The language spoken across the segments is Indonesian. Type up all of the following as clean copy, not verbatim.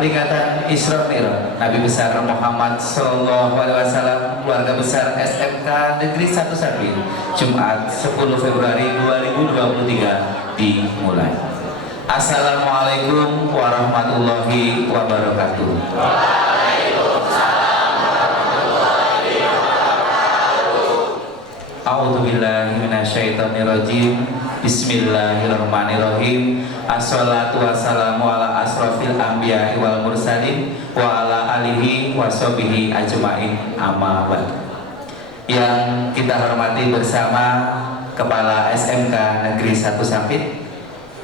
peringatan Isra Mi'raj Nabi besar Muhammad Sallallahu Alaihi Wasallam, keluarga besar SMK Negeri 1 Sampit, Jumat 10 Februari 2023 dimulai. Assalamualaikum warahmatullahi wabarakatuh. A'udzubillahi minasyaitonirrajim. Bismillahirrahmanirrahim. Assalatu wassalamu ala asrofil anbiya'i wal mursalin wa ala alihi wa sahbihi ajmain, amma ba'd. Yang kita hormati bersama Kepala SMK Negeri 1 Sampit,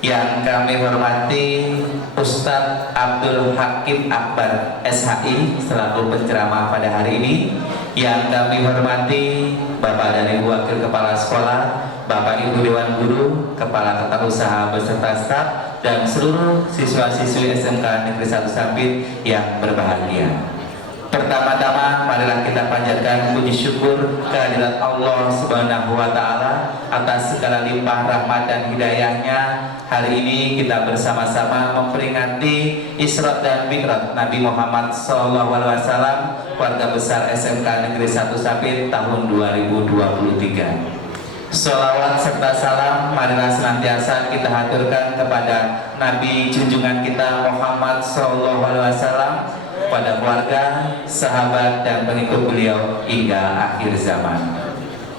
yang kami hormati Ustadz Abdul Hakim Akbar SHI selaku penceramah pada hari ini, yang kami hormati Bapak dan Ibu Wakil Kepala Sekolah, Bapak Ibu Dewan Guru, Kepala Tata Usaha beserta staf, dan seluruh siswa-siswi SMK Negeri 1 Sampit yang berbahagia. Pertama-tama marilah kita panjatkan puji syukur kehadirat Allah Subhanahu wa Ta'ala atas segala limpah rahmat dan hidayahnya. Hari ini kita bersama-sama memperingati Isra dan Mi'raj Nabi Muhammad SAW, keluarga besar SMK Negeri 1 Sampit tahun 2023. Sholawat serta salam marilah senantiasa kita haturkan kepada Nabi junjungan kita Muhammad SAW, pada keluarga, sahabat, dan pengikut beliau hingga akhir zaman.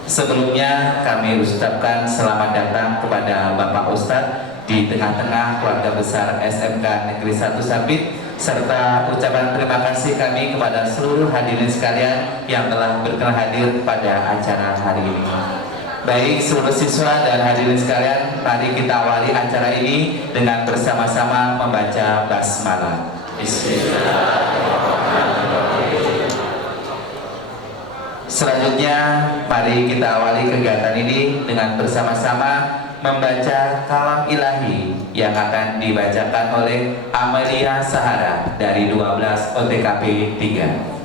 Sebelumnya kami ucapkan selamat datang kepada Bapak Ustadz di tengah-tengah keluarga besar SMK Negeri 1 Sampit, serta ucapan terima kasih kami kepada seluruh hadirin sekalian yang telah berkenan hadir pada acara hari ini. Baik seluruh siswa dan hadirin sekalian, mari kita awali acara ini dengan bersama-sama membaca basmalah. Bismillahirrahmanirrahim. Selanjutnya, mari kita awali kegiatan ini dengan bersama-sama membaca kalam ilahi yang akan dibacakan oleh Amelia Sahara dari 12 OTKP 3.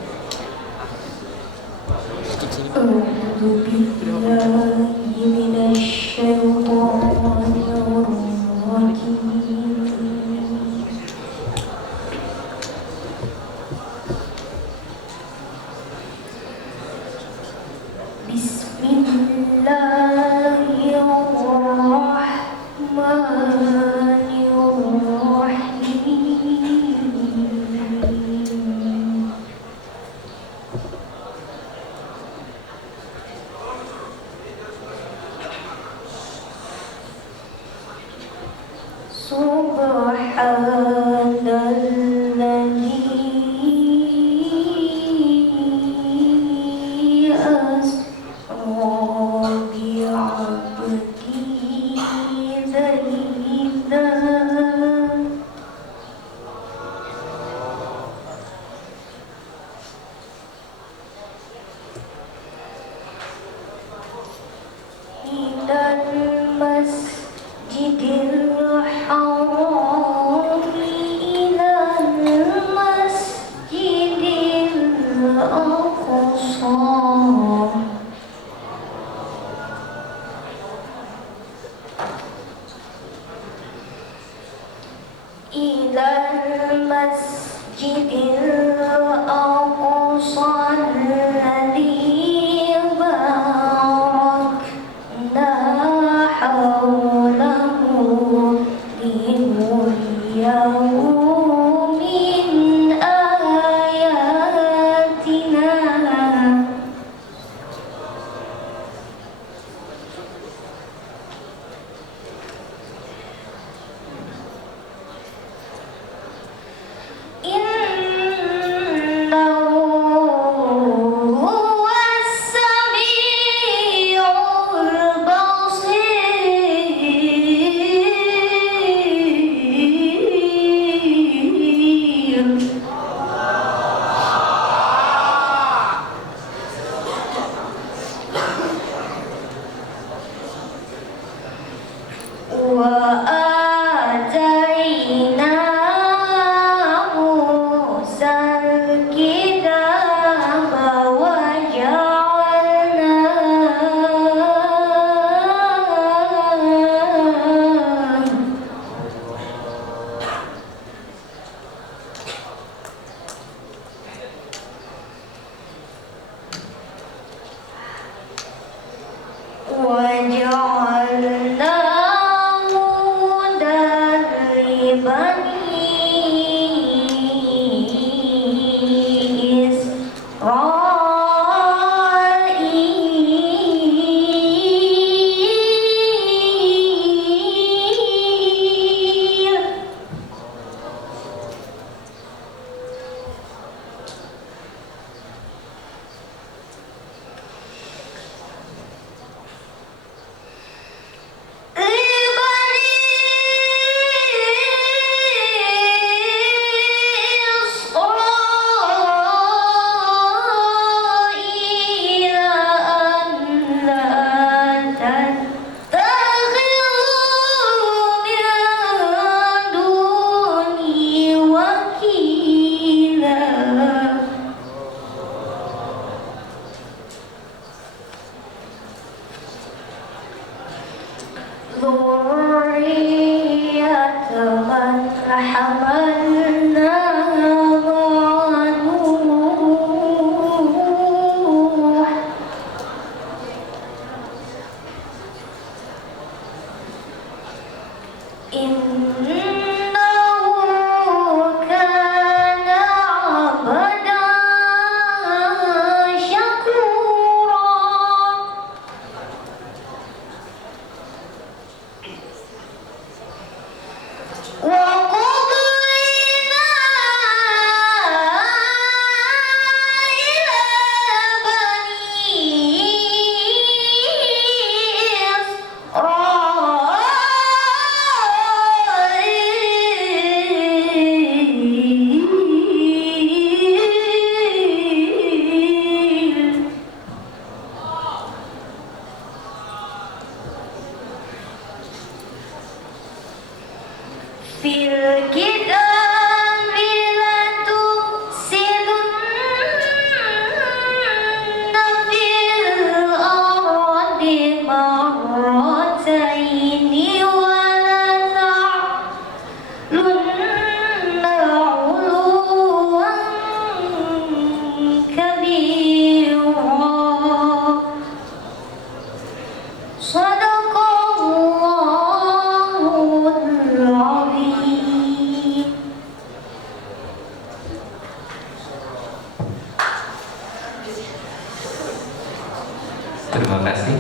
Terima kasih.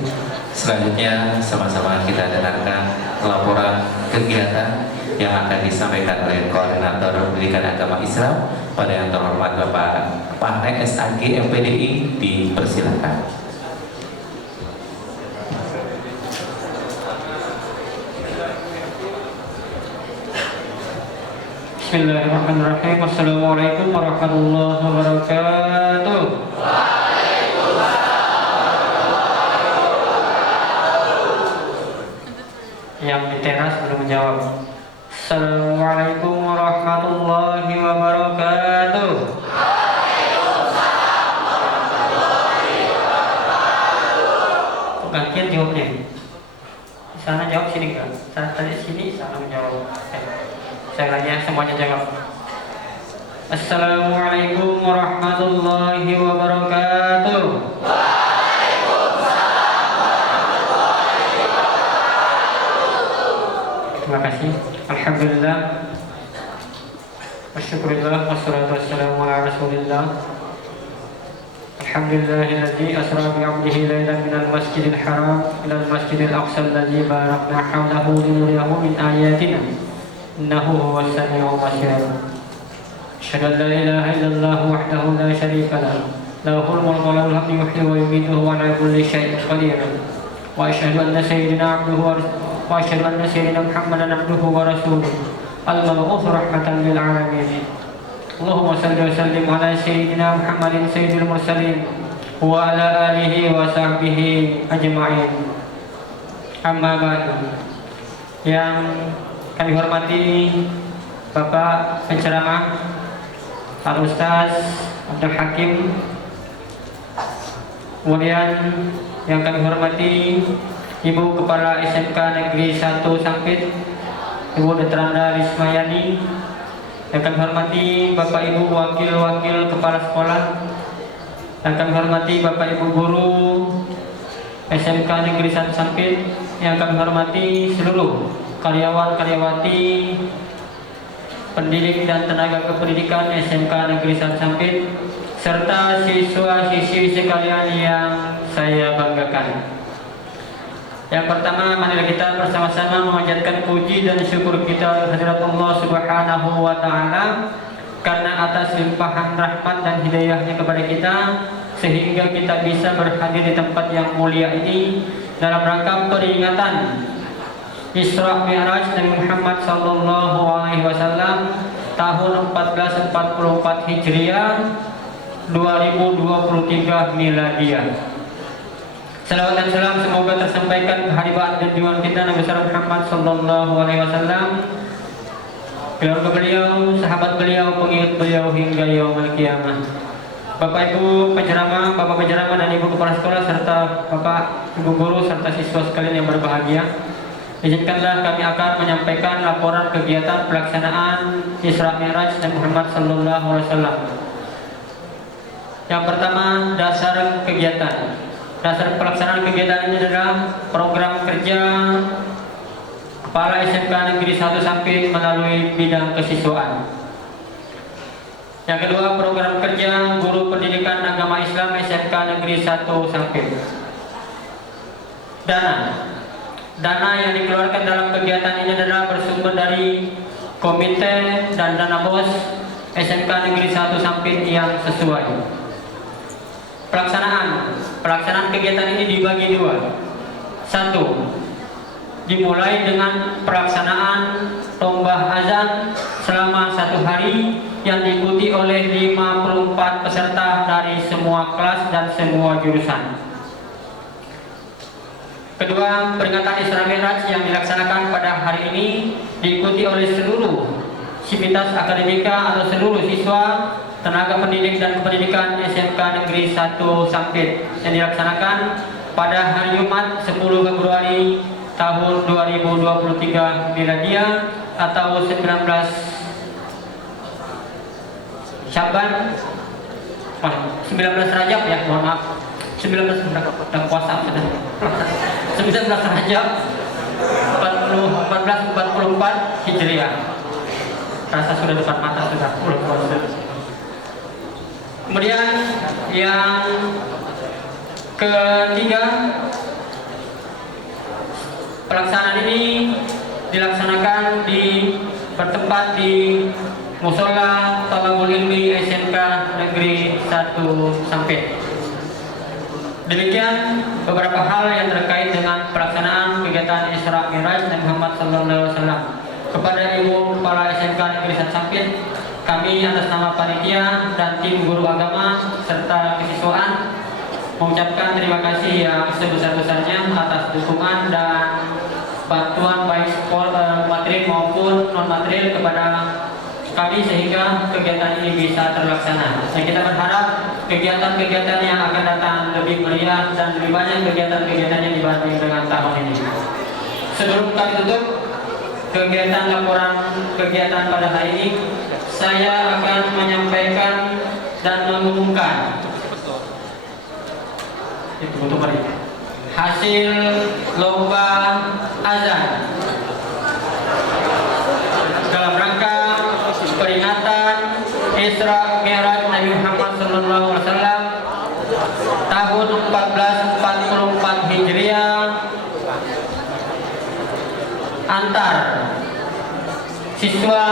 Selanjutnya sama-sama kita dengarkan laporan kegiatan yang akan disampaikan oleh Koordinator Pendidikan Agama Islam pada yang terhormat Bapak Pak SAG MPDI, dipersilakan. Bismillahirrahmanirrahim. Assalamualaikum warahmatullahi wabarakatuh. Yang di teras belum menjawab. Assalamualaikum warahmatullahi wabarakatuh. Gantian jawabnya. Di sana jawab, sini enggak? Sana tadi sini, sana menjawab. Saya lagi semuanya jawab. Assalamualaikum warahmatullahi wabarakatuh. Terima kasih. Alhamdulillah. Wasyukurillah. Wassalatu wassalamu ala rasulillah. Alhamdulillahilladzi asra bi'abdihi laylan minal masjidil haram ilal masjidil aqsa alladzi barakna hawlahu linuriyahu min ayatina innahu huwas sami'ul basir. Asyhadu an la ilaha illallah wahdahu la syarika lahu lahul mulku wa lahul hamdu yuhyi wa yumiitu wa ala kulli syai'in qadir. Wa asyhadu anna sayyidina Muhammadan abduhu wa rasuluh al-mab'uts rahmatan lil alamin. Allahumma salli wa sallim ala sayyidina Muhammadin sayyidil mursalin wa ala alihi wa sahbihi ajma'in. Amma ba'du. Yang kami hormati Bapak penceramah Al-Ustaz Abdul Hakim, kemudian yang kami hormati Ibu Kepala SMK Negeri 1 Sampit, Ibu Detranda Rismayani, yang kami hormati Bapak Ibu Wakil-Wakil Kepala Sekolah, yang kami hormati Bapak Ibu Guru SMK Negeri 1 Sampit, yang kami hormati seluruh karyawan-karyawati, pendidik dan tenaga kependidikan SMK Negeri 1 Sampit, serta siswa-siswi sekalian yang saya banggakan. Yang pertama, marilah kita bersama-sama memanjatkan puji dan syukur kita kehadirat Allah Subhanahu wa Ta'ala karena atas limpahan rahmat dan hidayahnya kepada kita, sehingga kita bisa berhadir di tempat yang mulia ini dalam rangka peringatan Isra Mi'raj Nabi Muhammad sallallahu alaihi wasallam tahun 1444 Hijriah 2023 Miladiyah. Salawat dan salam semoga tersampaikan kehadiran dan junjungan kita Nabi Muhammad sallallahu alaihi wasallam, keluarga beliau, sahabat beliau, pengikut beliau hingga yaumul qiyamah. Bapak Ibu penceramah, Bapak penceramah dan Ibu Kepala Sekolah serta Bapak Ibu Guru serta siswa sekalian yang berbahagia. Izinkanlah kami akan menyampaikan laporan kegiatan pelaksanaan Isra Mi'raj Nabi Muhammad sallallahu alaihi wasallam. Yang pertama, dasar kegiatan. Dasar pelaksanaan kegiatan ini adalah program kerja Kepala SMK Negeri 1 Sampit melalui bidang kesiswaan. Yang kedua, program kerja Guru Pendidikan Agama Islam SMK Negeri 1 Sampit. Dana yang dikeluarkan dalam kegiatan ini adalah bersumber dari komite dan dana bos SMK Negeri 1 Sampit yang sesuai. Pelaksanaan kegiatan ini dibagi dua. Satu, dimulai dengan pelaksanaan lomba azan selama 1 hari yang diikuti oleh 54 peserta dari semua kelas dan semua jurusan. Kedua, peringatan Isra Mi'raj yang dilaksanakan pada hari ini diikuti oleh seluruh sivitas akademika atau seluruh siswa, tenaga pendidik dan kependidikan SMK Negeri 1 Sampit yang dilaksanakan pada hari Jumat 10 Februari tahun 2023 Miladiah atau 19 Syaban 19 Rajab ya, mohon maaf. 19 sudah puasa sudah. 19 Rajab 1444 Hijriah. Rasa sudah depan mata sudah belum puasa. Kemudian yang ketiga, pelaksanaan ini dilaksanakan bertempat di Musola Thalabul Ilmi SMK Negeri 1 Sampit. Demikian beberapa hal yang terkait dengan pelaksanaan kegiatan Isra Mi'raj Nabi Muhammad SAW. Kepada Ibu Kepala SMK Negeri 1 Sampit, kami atas nama panitia dan tim guru agama serta kesiswaan mengucapkan terima kasih yang sebesar-besarnya atas dukungan dan bantuan baik materi maupun non materi kepada kami sehingga kegiatan ini bisa terlaksana. Dan kita berharap kegiatan-kegiatan yang akan datang lebih meriah dan lebih banyak kegiatan-kegiatan yang dibanding dengan tahun ini. Sebelum kami tutup kegiatan laporan kegiatan pada hari ini, saya akan menyampaikan dan mengumumkan hasil lomba azan dalam rangka peringatan Isra Mi'raj Nabi Muhammad SAW tahun 1444 Hijriah antar siswa,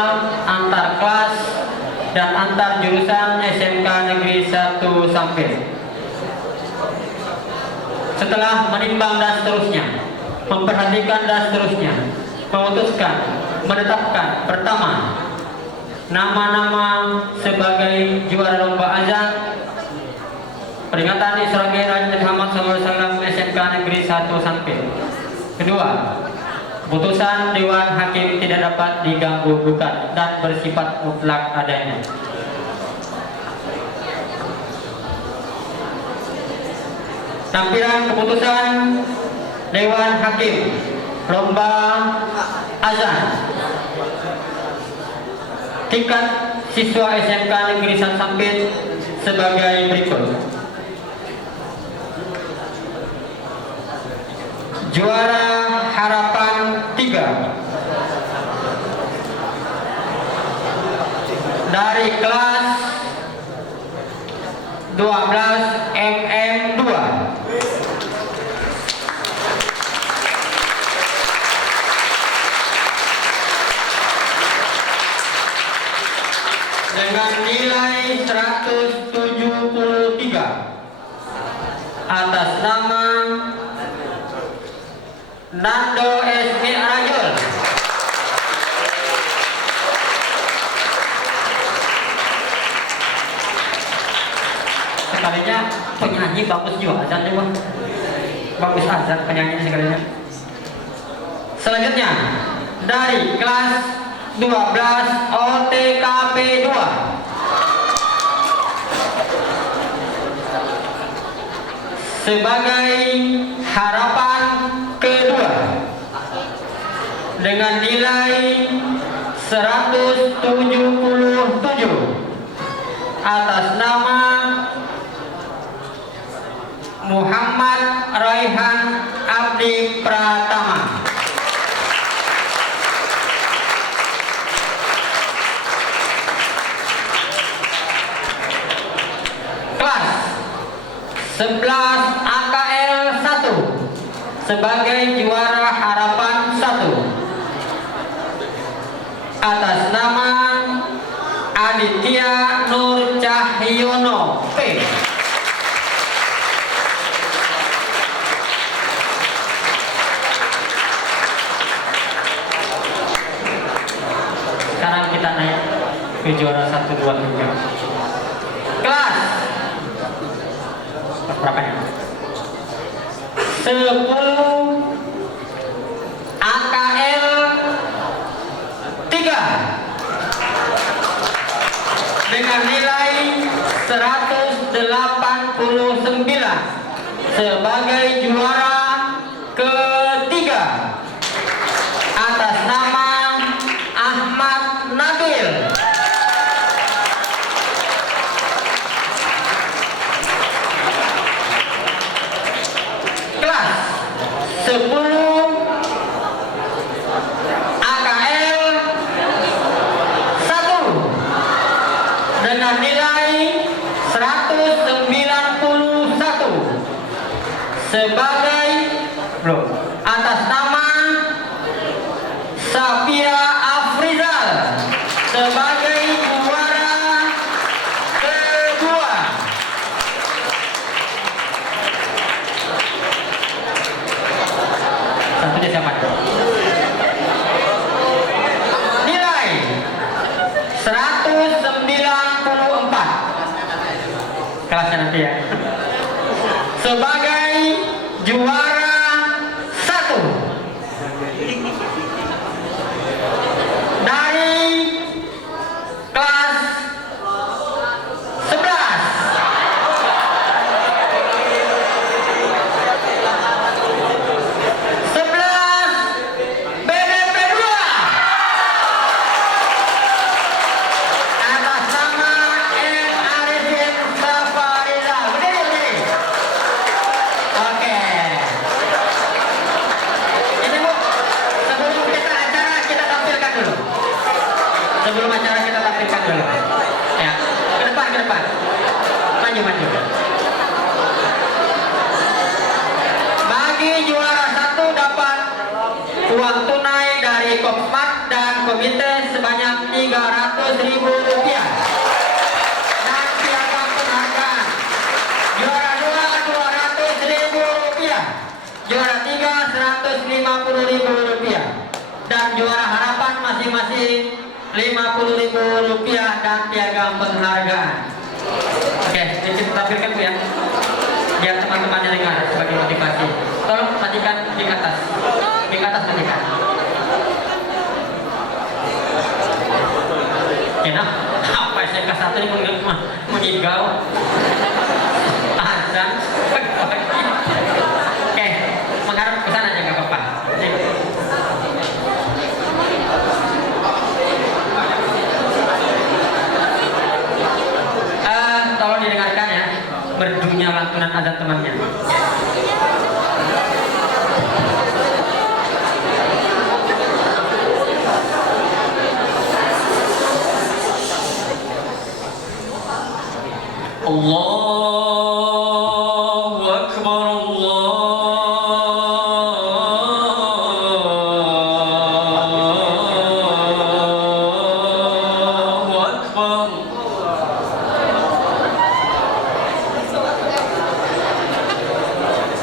antar kelas dan antar jurusan SMK Negeri 1 Sampit. Setelah menimbang dan seterusnya, memperhatikan dan seterusnya, memutuskan, menetapkan pertama nama-nama sebagai juara lomba azan peringatan Isra Mi'raj Nabi Muhammad SAW SMK Negeri 1 Sampit. Kedua, keputusan Dewan Hakim tidak dapat diganggu gugat dan bersifat mutlak adanya. Tampilan keputusan Dewan Hakim lomba azan tingkat siswa SMK Negeri 1 Sampit sebagai berikut. Juara Harapan 3 dari kelas 12 MM2 dengan nilai 173 atas nama Nando S. Mi'rajul. Sekalinya penyanyi bagus juga azan juga. Bagus azan penyanyi sekalinya. Selanjutnya dari kelas 12 OTKP 2 sebagai harapan kedua dengan nilai 177 atas nama Muhammad Raihan Abdi Pratama. Kelas 11 AKL 1 sebagai juara harapan 1 atas nama Aditya Nur Cahyono P. Sekarang kita naik ke juara 1, 2, 3. Kelas berapa ya? 10 AKL 3 dengan nilai 189 sebagai juara ketiga atas nama Ahmad Nabil. Kelas 10 AKL 1 dengan nilai 191 sebagai atas nama Safia Afrizal sebagai juara kedua. Satunya siapa? Nilai 194 kelasnya nanti ya, sebagai juara 1 dari kelas 11. BDP 2 atas nama M. Arifin Safariza. Berdiri. Oke. Ini Bu, sebelum kita acara kita tampilkan dulu. Sebelum acara kita tampilkan dulu. Ya, ke depan, ke depan. Maju, maju. Bagi juara 1 dapat uang tunai dari Kopmat dan komite sebanyak Rp300.000 dan piagam penghargaan. Juara 2 Rp200.000, juara 3 Rp150.000 dan juara harapan masing-masing Rp50.000 dan piagam penghargaan. Oke, ini kita tampilkan Bu ya, biar teman-temannya dengar sebagai motivasi. Tolong matikan di atas, matikan. Enak, apa SMK 1 ini mengigau azan. Oke, mengharap ke sana aja nggak apa-apa. Tolong didengarkan ya, merdunya lantunan azan temannya. Allahu Akbar, Allahu Akbar.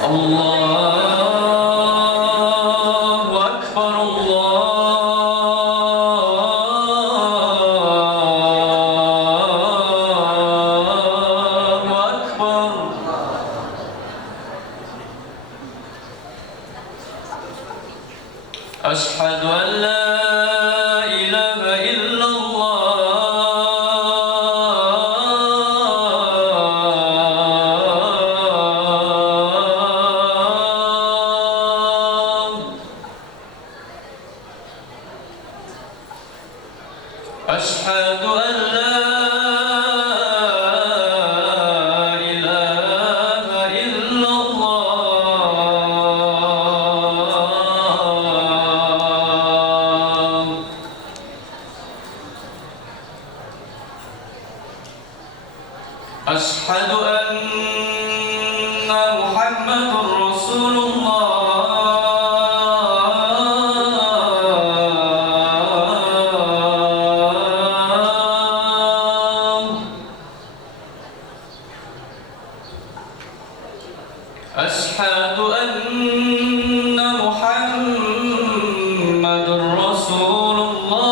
Allahu Akbar, Allahu أشهد أن محمد رسول الله. أشهد أن محمد رسول الله.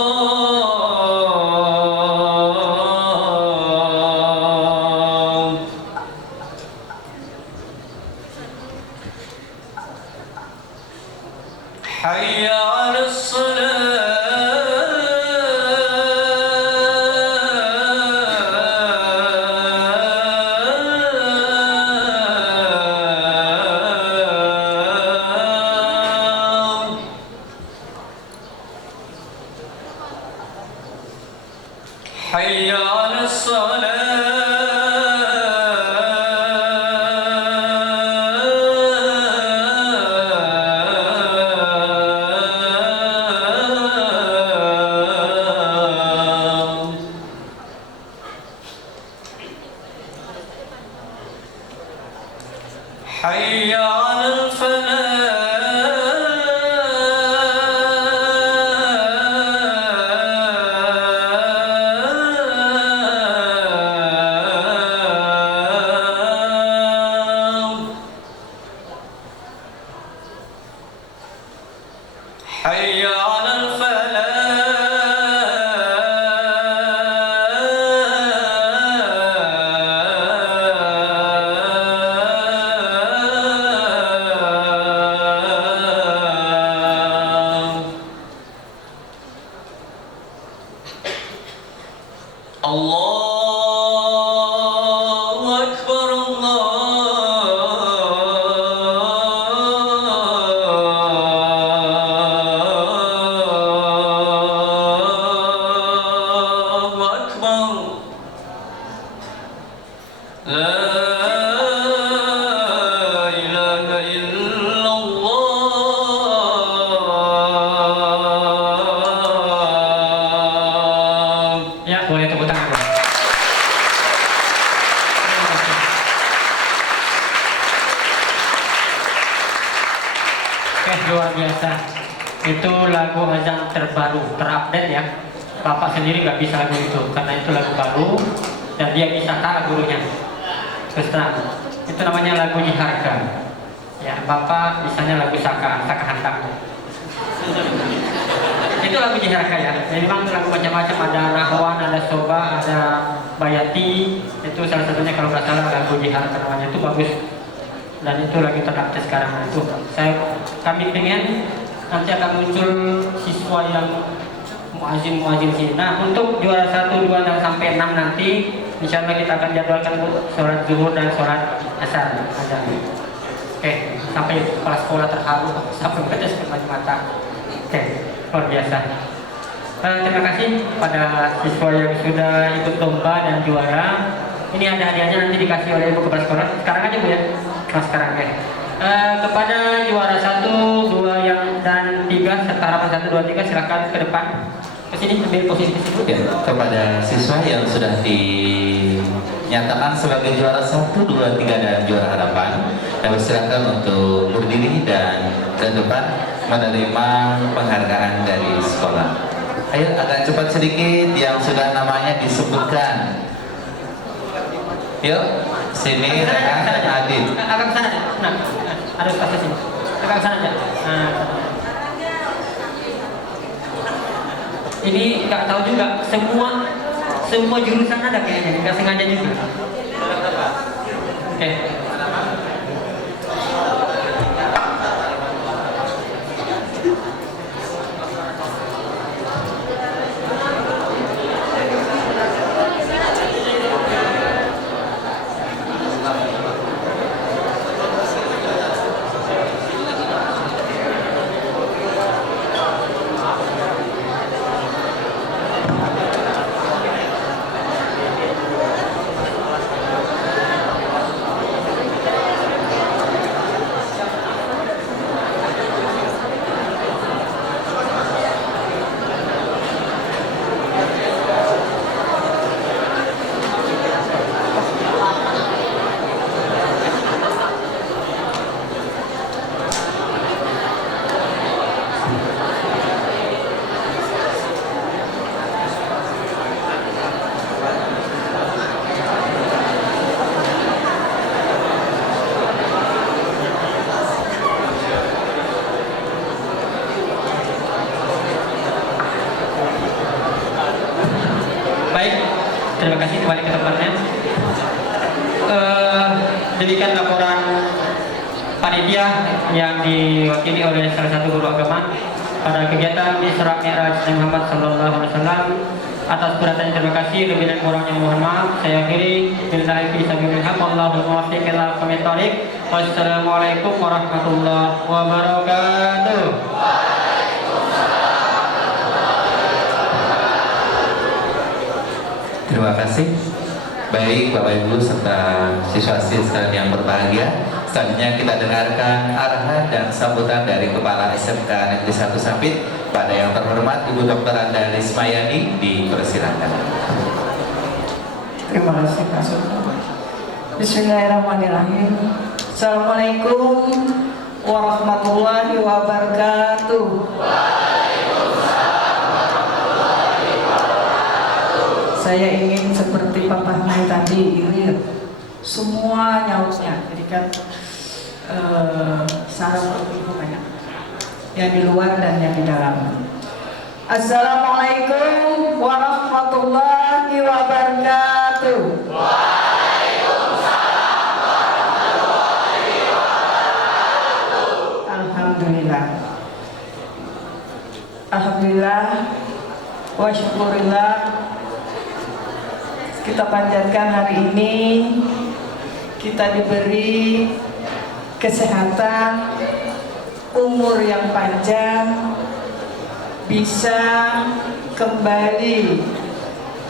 حي على الصلاة. حي على الصلاة. حي على الفلاح. حي على الفلاح. الله أكبر الله أكبر. لا إله إلا الله. Ya, boleh tepuk tangan. Oke, luar biasa. Itu lagu azan terbaru, terupdate ya. Bapak sendiri nggak bisa lagu itu, karena itu lagu baru dan dia bisa tak gurunya. Terus terang, itu namanya lagu Jiharga. Ya, Bapak bisanya lagu Saka Hantam. Itu lagu Jiharga ya. Memang lagu macam-macam, ada Rahwan, ada Soba, ada Bayati. Itu salah satunya kalau nggak salah lagu Jiharga namanya, itu bagus. Dan itu lagi terupdate sekarang. Itu kami pengen nanti akan muncul siswa yang muazin sini. Nah, untuk juara 1, 2 dan sampai 6 nanti insya Allah kita akan jadwalkan sholat zuhur dan sholat asar azan. Oke, sampai kepala sekolah terharu sampai betes kembali mata. Oke, luar biasa. Terima kasih pada siswa yang sudah ikut lomba dan juara. Ini ada hadiahnya nanti dikasih oleh ibu kepala sekolah. Sekarang aja bu ya, sekarang ya. Kepada juara 1, 2 dan 3 serta harapan 1, 2, 3 silakan ke depan. Ke sini ambil posisi tersebut Ya, kepada siswa yang sudah dinyatakan sebagai juara 1, 2, 3 dan juara harapan, kami silakan untuk berdiri dan ke depan menerima penghargaan dari sekolah. Ayo agak cepat sedikit yang sudah namanya disebutkan. Yuk, sini Rehan dan Adit. Agak ke sana aja. Nah, harus ke sini. Agak ke sana aja. Nah. Ini nggak tahu juga, semua jurusan ada kayaknya, nggak sengaja juga. Oke. Baik, terima kasih kembali ke tempatnya. Demikian laporan panitia yang diwakili oleh salah satu guru agama pada kegiatan Isra Mi'raj Nabi Muhammad SAW. Atas perhatiannya terima kasih, lebih dan kurangnya mohon maaf. Saya akhiri, billahi fi sabilillah, wallahu muwaffiq ila aqwamit thoriq. Wassalamualaikum warahmatullahi wabarakatuh. Terima kasih. Baik Bapak Ibu serta siswa-siswi sekalian yang berbahagia, selanjutnya kita dengarkan arahan dan sambutan dari Kepala SMK Negeri 1 Sampit. Pada yang terhormat Ibu Dr. Andalis Mayani, dipersilakan. Terima kasih Pak Sultan. Bismillahirrahmanirrahim. Assalamualaikum warahmatullahi wabarakatuh. Saya ingin seperti Papa Nay tadi, ilir semua nyautnya. Jadi kan saraf ibu banyak yang di luar dan yang di dalam. Assalamualaikum warahmatullahi wabarakatuh. Waalaikumsalam warahmatullahi wabarakatuh. Alhamdulillah. Alhamdulillah wa syukurillah, kita panjatkan hari ini kita diberi kesehatan, umur yang panjang, bisa kembali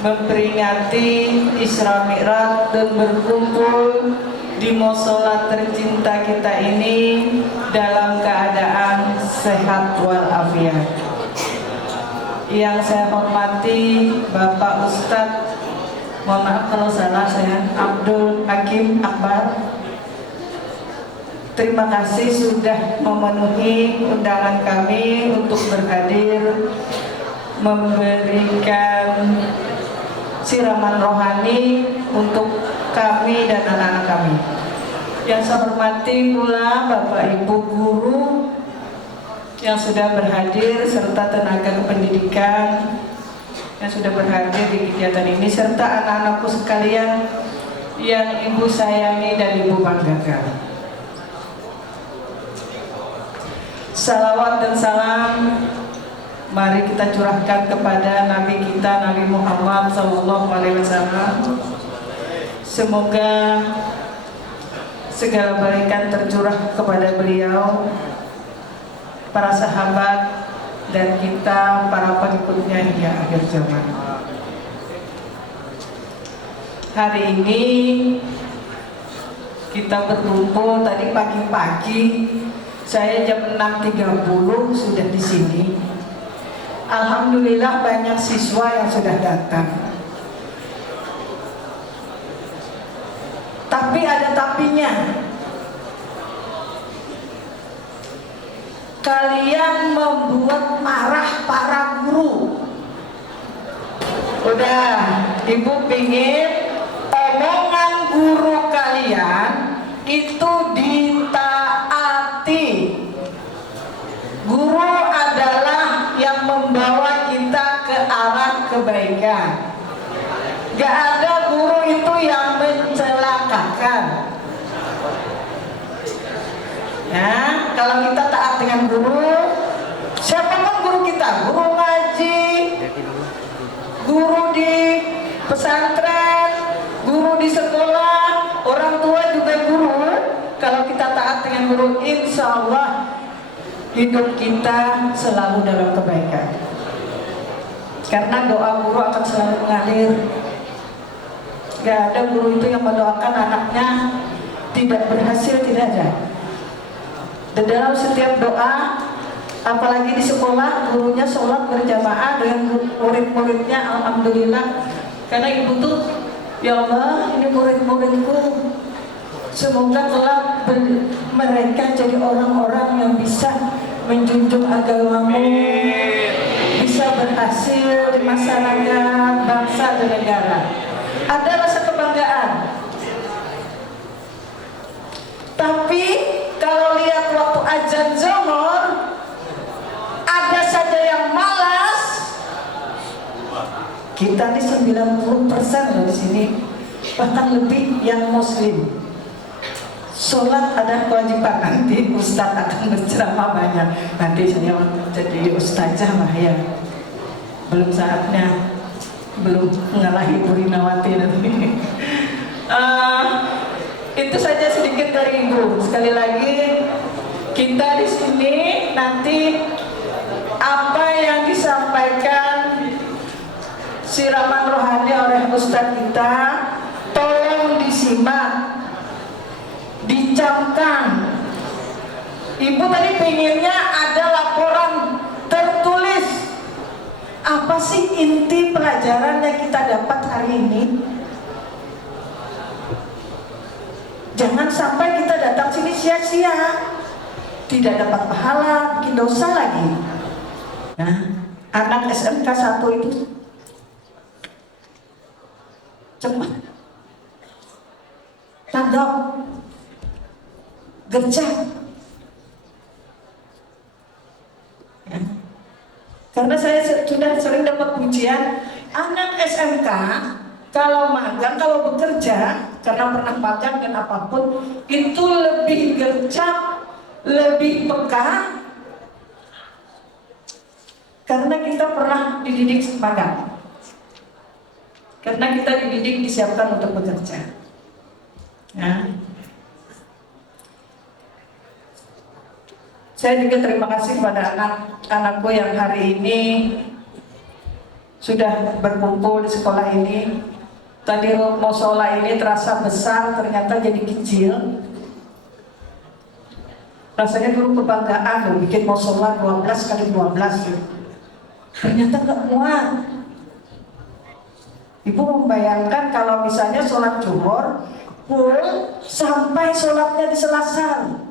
memperingati Isra Mi'raj dan berkumpul di musola tercinta kita ini dalam keadaan sehat walafiat. Yang saya hormati Bapak Ustadz, mohon maaf kalau salah, saya Abdul Hakim Akbar. Terima kasih sudah memenuhi undangan kami untuk berhadir memberikan siraman rohani untuk kami dan anak-anak kami. Yang saya hormati pula Bapak Ibu guru yang sudah berhadir serta tenaga kependidikan yang sudah berhadir di kegiatan ini serta anak-anakku sekalian yang Ibu sayangi dan Ibu banggakan. Salawat dan salam mari kita curahkan kepada Nabi kita, Nabi Muhammad SAW. Semoga segala kebaikan tercurah kepada beliau, para sahabat, dan kita para pengikutnya hingga akhir zaman. Hari ini kita berkumpul tadi pagi-pagi. Saya jam 6.30 sudah di sini. Alhamdulillah banyak siswa yang sudah datang. Tapi ada tapinya. Kalian membuat marah para guru. Udah, Ibu pingin omongan guru kalian itu ditaati. Guru adalah yang membawa kita ke arah kebaikan. Gak ada guru itu yang mencelakakan. Ya, kalau kita taat dengan guru, siapapun guru kita, guru ngaji, guru di pesantren, guru di sekolah, orang tua juga guru. Kalau kita taat dengan guru, insya Allah hidup kita selalu dalam kebaikan. Karena doa guru akan selalu mengalir. Gak ada guru itu yang mendoakan anaknya tidak berhasil, tidak ada. Dan dalam setiap doa, apalagi di sekolah, gurunya sholat berjamaah dengan murid-muridnya, alhamdulillah. Karena ibu tuh, ya Allah, ini murid-muridku, semoga kelak mereka jadi orang-orang yang bisa menjunjung agamamu, bisa berhasil di masyarakat, bangsa dan negara. Ada rasa kebanggaan. Tapi kalau lihat waktu azan zuhur, ada saja yang malas. Kita di 90% loh di sini, bahkan lebih yang muslim. Sholat ada kewajiban, nanti Ustadz akan berceramah banyak. Nanti saya jadi ustazah lah ya. Belum saatnya, belum ngalahi Bu Rinawati nanti. Itu saja sedikit dari Ibu. Sekali lagi, kita di sini nanti apa yang disampaikan siraman rohani oleh Ustadz kita, tolong disimak, dicamkan. Ibu tadi pengennya ada laporan tertulis. Apa sih inti pelajaran yang kita dapat hari ini? Jangan sampai kita datang sini sia-sia, tidak dapat pahala, bikin dosa lagi. Nah, anak SMK 1 itu cepat tanggap, gercep. Ya. Karena saya sudah sering dapat pujian, anak SMK kalau magang, kalau bekerja, karena pernah magang dan apapun, itu lebih gercep, lebih peka, karena kita pernah dididik magang. Karena kita dididik, disiapkan untuk bekerja. Ya. Saya juga terima kasih kepada anak-anakku yang hari ini sudah berkumpul di sekolah ini. Tadi musola ini terasa besar, ternyata jadi kecil. Rasanya dulu kebanggaan loh, bikin musola 12 kali 12 gitu. Ternyata nggak muat. Ibu membayangkan kalau misalnya sholat zuhur full sampai sholatnya di Selasar.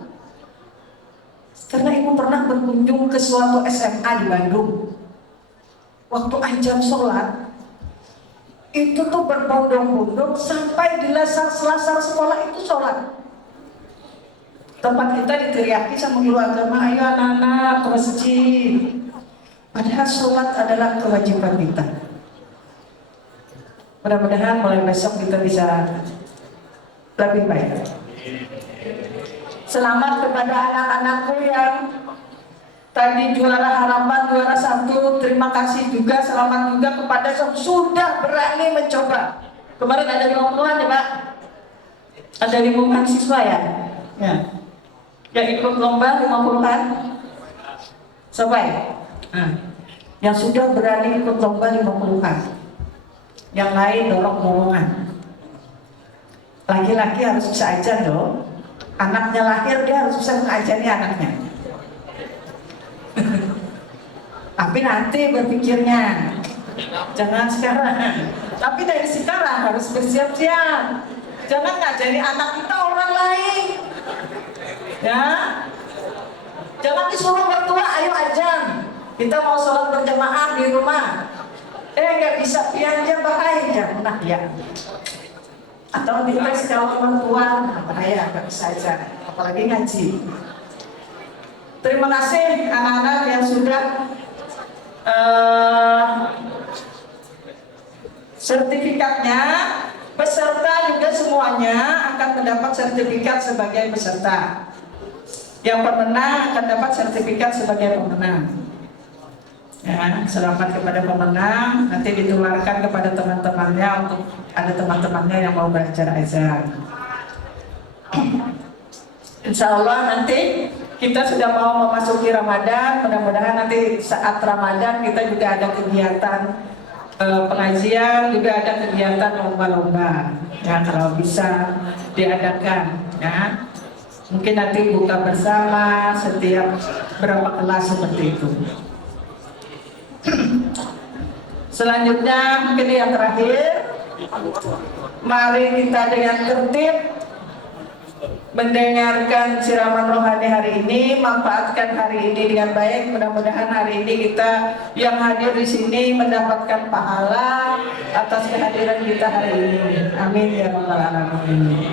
Karena ibu pernah berkunjung ke suatu SMA di Bandung. Waktu ajam sholat, itu tuh berbondong-bondong sampai di Selasar sekolah itu sholat. Tempat kita diteriaki sama guru agama, ayo anak-anak ke masjid. Padahal sholat adalah kewajiban kita. Mudah-mudahan mulai besok kita bisa lebih baik. Selamat kepada anak-anakku yang tadi juara harapan, juara 1. Terima kasih juga, selamat juga kepada yang sudah berani mencoba. Kemarin ada 50-an ya Pak? Ada 5 siswa ya? Ya. Yang ikut lomba 50-an? Sampai? Yang sudah berani ikut lomba 50-an. Yang lain dorong-dorongan. Laki-laki harus bisa ajar dong. Anaknya lahir, dia harus bisa mengajari anaknya. Tapi nanti berpikirnya, jangan sekarang. Tapi dari sekarang harus bersiap-siap. Jangan ngajari anak kita orang lain. Ya, jangan disuruh mertua, ayo ajar. Kita mau sholat berjamaah di rumah. Nggak bisa, dia bahaya. Nah ya. Atau dites kalau mertua, bahaya, nggak bisa aja. Apalagi ngaji. Terima kasih anak-anak yang sudah sertifikatnya. Peserta juga semuanya akan mendapat sertifikat sebagai peserta. Yang pemenang akan dapat sertifikat sebagai pemenang. Ya, selamat kepada pemenang. Nanti ditularkan kepada teman-temannya, untuk ada teman-temannya yang mau belajar azan. Insya Allah nanti kita sudah mau memasuki Ramadan. Mudah-mudahan nanti saat Ramadan kita juga ada kegiatan pengajian, juga ada kegiatan lomba-lomba. Ya, kalau bisa diadakan. Ya, mungkin nanti buka bersama setiap berapa kelas seperti itu. Selanjutnya mungkin yang terakhir, mari kita dengan tertib mendengarkan siraman rohani hari ini, manfaatkan hari ini dengan baik. Mudah-mudahan hari ini kita yang hadir di sini mendapatkan pahala atas kehadiran kita hari ini. Amin ya rabbal alamin.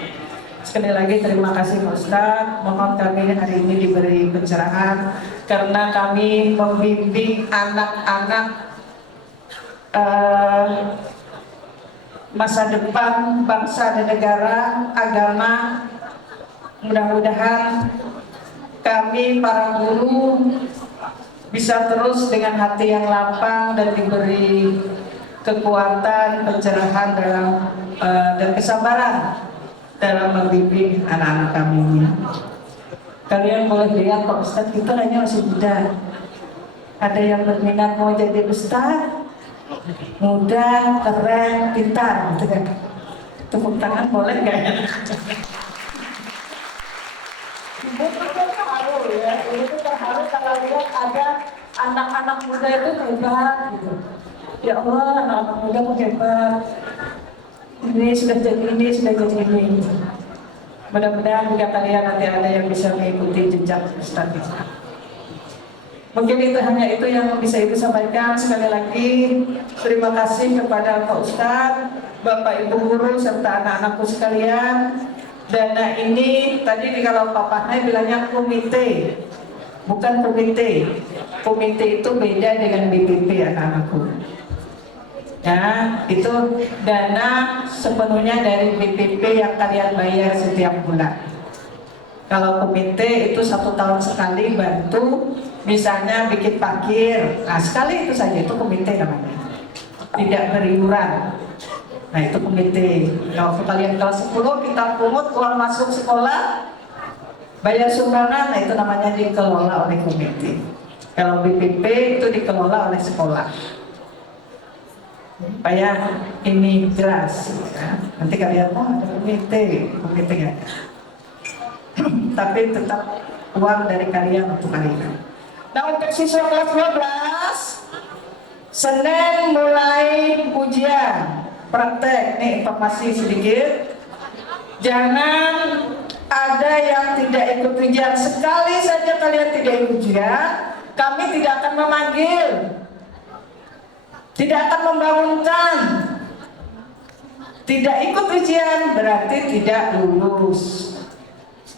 Sekali lagi terima kasih Pak Ustadz. Mohon kami hari ini diberi pencerahan karena kami membimbing anak-anak eh, masa depan bangsa dan negara, agama. Mudah-mudahan kami para guru bisa terus dengan hati yang lapang dan diberi kekuatan, pencerahan dan kesabaran dalam membimbing anak-anak kami ini. Kalian boleh lihat Pak Ustadz kita hanya masih muda. Ada yang berminat mau jadi Ustadz, muda, keren, pintar, gitu kan? Tepuk tangan boleh nggak ya? Ibu tuh terharu ya, ibu tuh terharu kalau lihat ada anak-anak muda itu hebat gitu. Ya Allah, anak-anak muda mau hebat. Ini sudah jadi ini, sudah jadi ini. Mudah-mudahan juga kalian nanti ada yang bisa mengikuti jejak Ustadz itu. Mungkin itu hanya itu yang bisa ibu sampaikan. Sekali lagi terima kasih kepada Pak Ustadz, Bapak Ibu guru serta anak-anakku sekalian. Dana ini tadi kalau Pak Pahnai bilangnya komite, bukan komite. Komite itu beda dengan BPP anak-anakku. Ya, itu dana sepenuhnya dari BPP yang kalian bayar setiap bulan. Kalau komite itu 1 tahun sekali bantu, misalnya bikin parkir. Nah, sekali itu saja, itu komite namanya. Tidak beriuran. Nah, itu komite. Kalau kalian kelas 10 kita pungut uang masuk sekolah, bayar sumbangan, nah itu namanya dikelola oleh komite. Kalau BPP itu dikelola oleh sekolah. Supaya ini jelas ya. Nanti kalian ada komite nggak ada. Tapi tetap uang dari kalian untuk kalian. Nah, untuk siswa kelas 12 Senin mulai ujian praktek. Nih informasi sedikit, jangan ada yang tidak ikut ujian. Sekali saja kalian tidak ikut ujian, kami tidak akan memanggil, tidak akan membangunkan. Tidak ikut ujian berarti tidak lulus,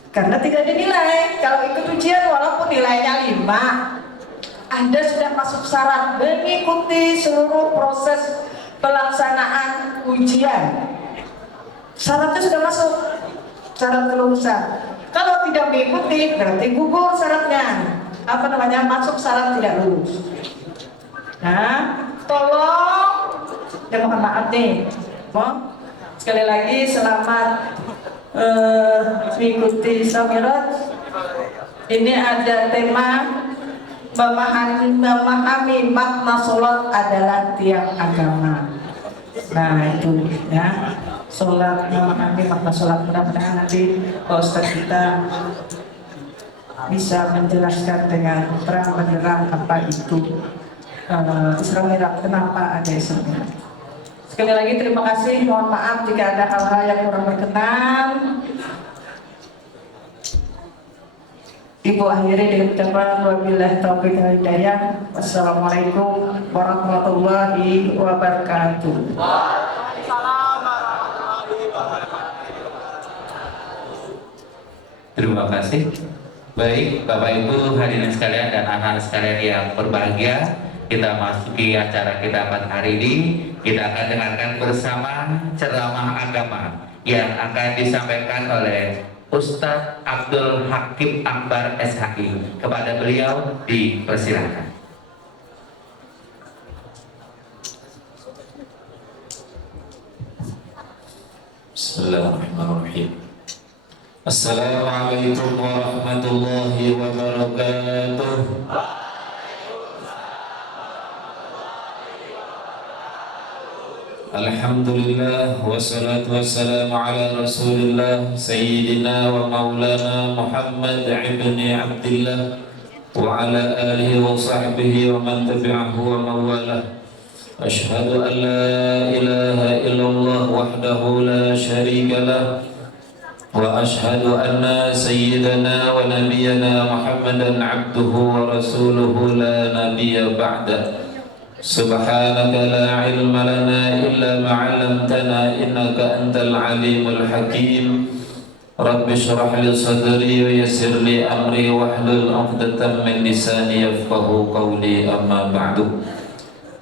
karena tidak dinilai. Kalau ikut ujian walaupun nilainya 5, Anda sudah masuk syarat mengikuti seluruh proses pelaksanaan ujian. Syaratnya sudah masuk, syarat kelulusan. Kalau tidak mengikuti berarti gugur syaratnya. Apa namanya? Masuk syarat tidak lulus. Nah, tolong, ya mohon maaf nih, sekali lagi selamat mengikuti Samirat. Ini ada tema memahami makna sholat adalah tiang agama. Nah itu ya, sholat, memahami makna sholat. Mudah-mudahan nanti Pak Ustadz kita bisa menjelaskan dengan terang benderang apa itu Isra Mi'raj, kenapa ada Isra Mi'raj. Sekali lagi terima kasih, mohon maaf jika ada hal-hal yang kurang berkenan. Ibu akhiri dengan ucapan wabillahi taufiq wal hidayah. Wassalamualaikum warahmatullahi wabarakatuh. Terima kasih. Baik, Bapak Ibu hadirin sekalian dan anak-anak sekalian yang berbahagia, kita masuki acara kita pada hari ini. Kita akan dengarkan bersama ceramah agama yang akan disampaikan oleh Ustadz Abdul Hakim Akbar SHI. Kepada beliau dipersilakan. Bismillahirrahmanirrahim. Assalamualaikum warahmatullahi wabarakatuh. Alhamdulillah wassalatu wassalamu ala Rasulillah Sayyidina wa maulana Muhammad ibni Abdillah wa ala alihi wa sahbihi wa man tabi'ahu wa mawalah. Ashhadu an la ilaha illallah wahdahu la syarika lah wa ashhadu anna sayyidana wa nabiyyana Muhammadan abduhu wa rasuluhu la nabiyya ba'da. Subhanaka la ilma lana illa ma 'allamtana innaka antal alimul hakim. Rabbi shrah li sadri wa yassir li amri wahlul 'uqdatam min lisani yafqahu qawli, amma ba'du.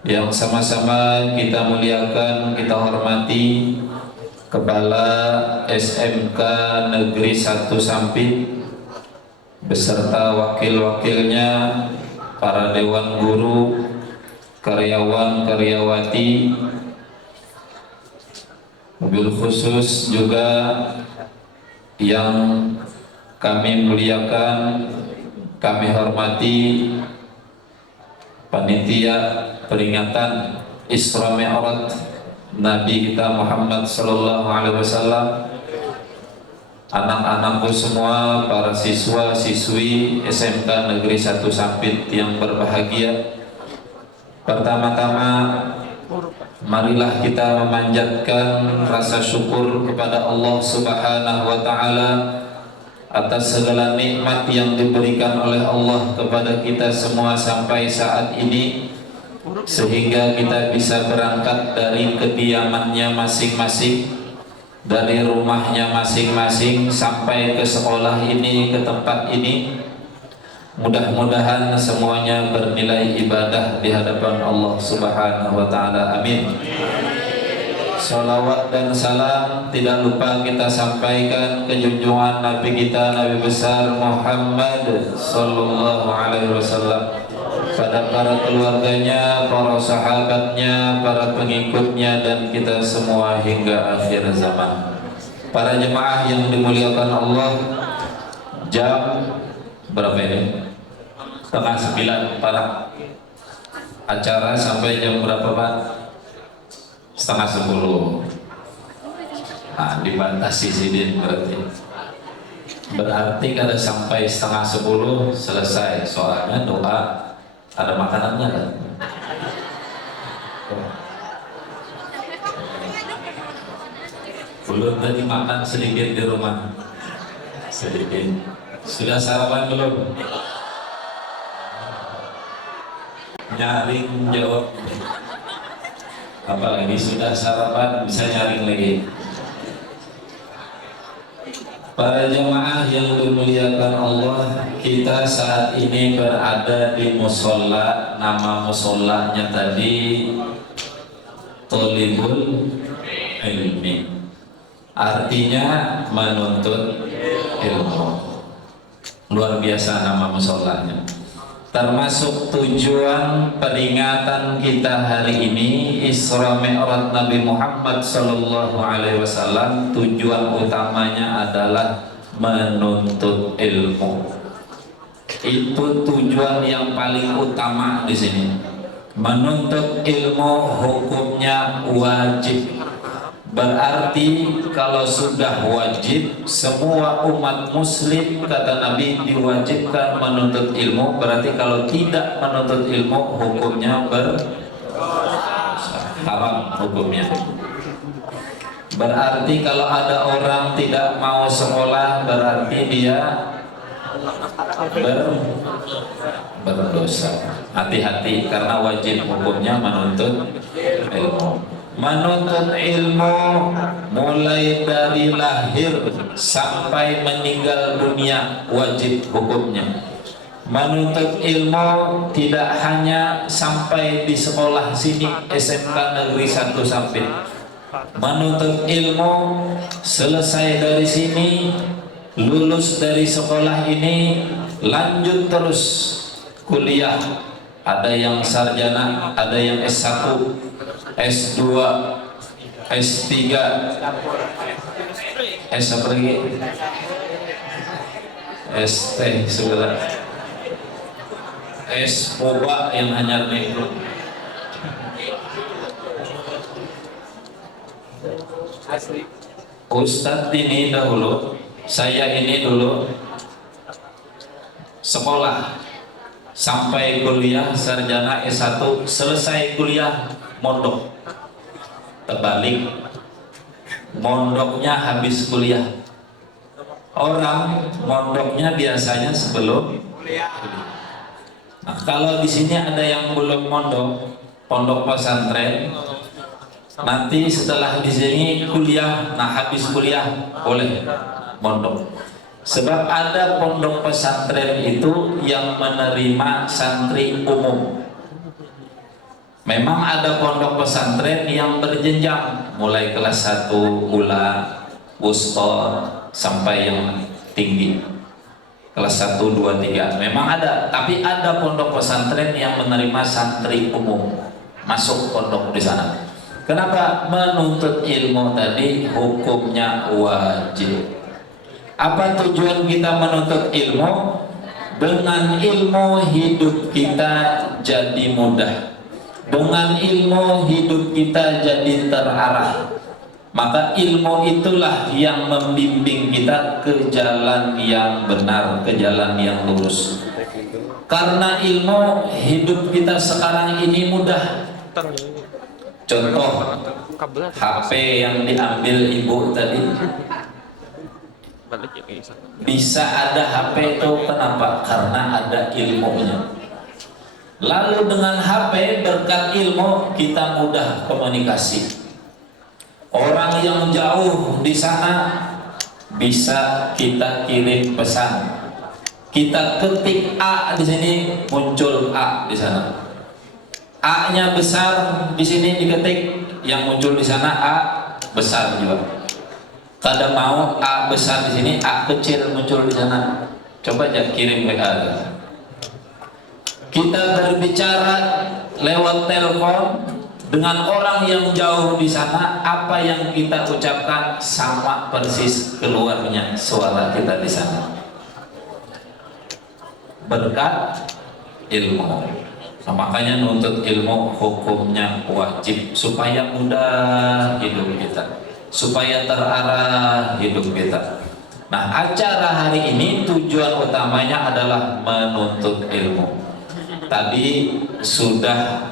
yang sama-sama kita muliakan, kita hormati Kepala SMK Negeri 1 Sampit beserta wakil-wakilnya, para dewan guru, karyawan-karyawati, mobil khusus juga yang kami muliakan, kami hormati panitia peringatan Isra Mi'raj Nabi kita Muhammad sallallahu alaihi wasallam, anak-anakku semua, para siswa siswi SMK Negeri 1 Sampit yang berbahagia. Pertama-tama marilah kita memanjatkan rasa syukur kepada Allah Subhanahu wa taala atas segala nikmat yang diberikan oleh Allah kepada kita semua sampai saat ini, sehingga kita bisa berangkat dari kediamannya masing-masing, dari rumahnya masing-masing sampai ke sekolah ini, ke tempat ini. Mudah-mudahan semuanya bernilai ibadah di hadapan Allah Subhanahu wa taala. Amin. Salawat dan salam tidak lupa kita sampaikan ke junjungan Nabi kita, Nabi besar Muhammad sallallahu alaihi wasallam, pada para keluarganya, para sahabatnya, para pengikutnya, dan kita semua hingga akhir zaman. Para jemaah yang dimuliakan Allah, jam berapa ini? 8:30 para acara sampai jam berapa Pak? 9:30. Nah, dibatasi sidin berarti kada sampai 9:30 selesai, soalnya doa ada makanannya kan? Belum tadi makan sedikit di rumah, sedikit. Sudah sarapan belum? Nyaring jawab. Apalagi sudah sarapan bisa nyaring lagi. Para jemaah yang dimuliakan Allah, kita saat ini berada di musola. Nama musolanya tadi Tolibul Ilmi, artinya menuntut ilmu. Luar biasa nama musolanya. Termasuk tujuan peringatan kita hari ini, Isra Mi'raj Nabi Muhammad sallallahu alaihi wasallam, tujuan utamanya adalah menuntut ilmu. Itu tujuan yang paling utama di sini. Menuntut ilmu hukumnya wajib. Berarti kalau sudah wajib, semua umat muslim kata Nabi diwajibkan menuntut ilmu. Berarti kalau tidak menuntut ilmu hukumnya haram hukumnya. Berarti kalau ada orang tidak mau sekolah, berarti dia berdosa. Hati-hati, karena wajib hukumnya menuntut ilmu. Menuntut ilmu mulai dari lahir sampai meninggal dunia wajib hukumnya. Menuntut ilmu tidak hanya sampai di sekolah sini SMK Negeri 1 Sampit. Menuntut ilmu selesai dari sini, lulus dari sekolah ini, lanjut terus kuliah. Ada yang sarjana, ada yang S1, S2, S3, S apa lagi? ST segala, S Moba yang hanya mikro. Ustadz ini dahulu, saya ini dulu sekolah sampai kuliah sarjana S1, selesai kuliah mondok. Terbalik, mondoknya habis kuliah. Orang mondoknya biasanya sebelum kuliah. Nah, kalau di sini ada yang belum mondok, pondok pesantren, nanti setelah di sini kuliah, nah habis kuliah boleh mondok. Sebab ada pondok pesantren itu yang menerima santri umum. Memang ada pondok pesantren yang berjenjang, mulai kelas 1 ula, wusta, sampai yang tinggi. Kelas 1, 2, 3. Memang ada, tapi ada pondok pesantren yang menerima santri umum masuk pondok di sana. Kenapa? Menuntut ilmu tadi hukumnya wajib. Apa tujuan kita menuntut ilmu? Dengan ilmu hidup kita jadi mudah. Dengan ilmu hidup kita jadi terarah. Maka ilmu itulah yang membimbing kita ke jalan yang benar, ke jalan yang lurus. Karena ilmu hidup kita sekarang ini mudah. Contoh HP yang diambil ibu tadi, bisa ada HP itu kenapa? Karena ada ilmunya. Lalu dengan HP berkat ilmu kita mudah komunikasi. Orang yang jauh di sana bisa kita kirim pesan. Kita ketik A di sini, muncul A di sana. A-nya besar di sini diketik, yang muncul di sana A besar juga. Kadang mau A besar di sini, A kecil muncul di sana. Coba aja kirim WA. Kita berbicara lewat telepon dengan orang yang jauh di sana, apa yang kita ucapkan sama persis keluarnya suara kita di sana. Berkat ilmu. Nah, makanya nuntut ilmu hukumnya wajib supaya mudah hidup kita, supaya terarah hidup kita. Nah, acara hari ini tujuan utamanya adalah menuntut ilmu. Tadi sudah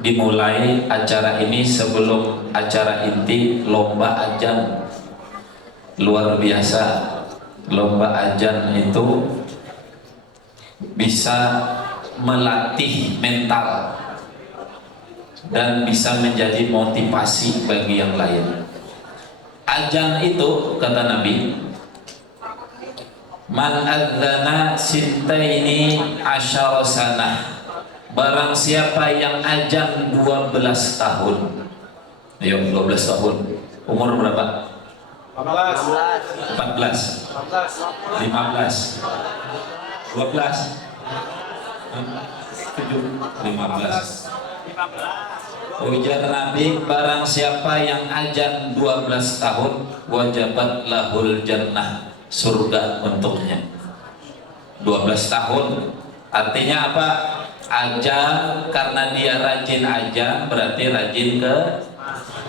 dimulai acara ini sebelum acara inti lomba ajan. Luar biasa. Lomba ajan itu bisa melatih mental dan bisa menjadi motivasi bagi yang lain. Ajan itu kata Nabi, man adzana sintaini asyara sanah, barang siapa yang ajan 12 tahun. Ayo 12 tahun. Umur berapa? 14 15 12 15. Ujar Nabi, barang siapa yang ajan 12 tahun, wajabat lahul jannah, surga untuknya. 12 tahun artinya apa? Ajan, karena dia rajin ajan berarti rajin ke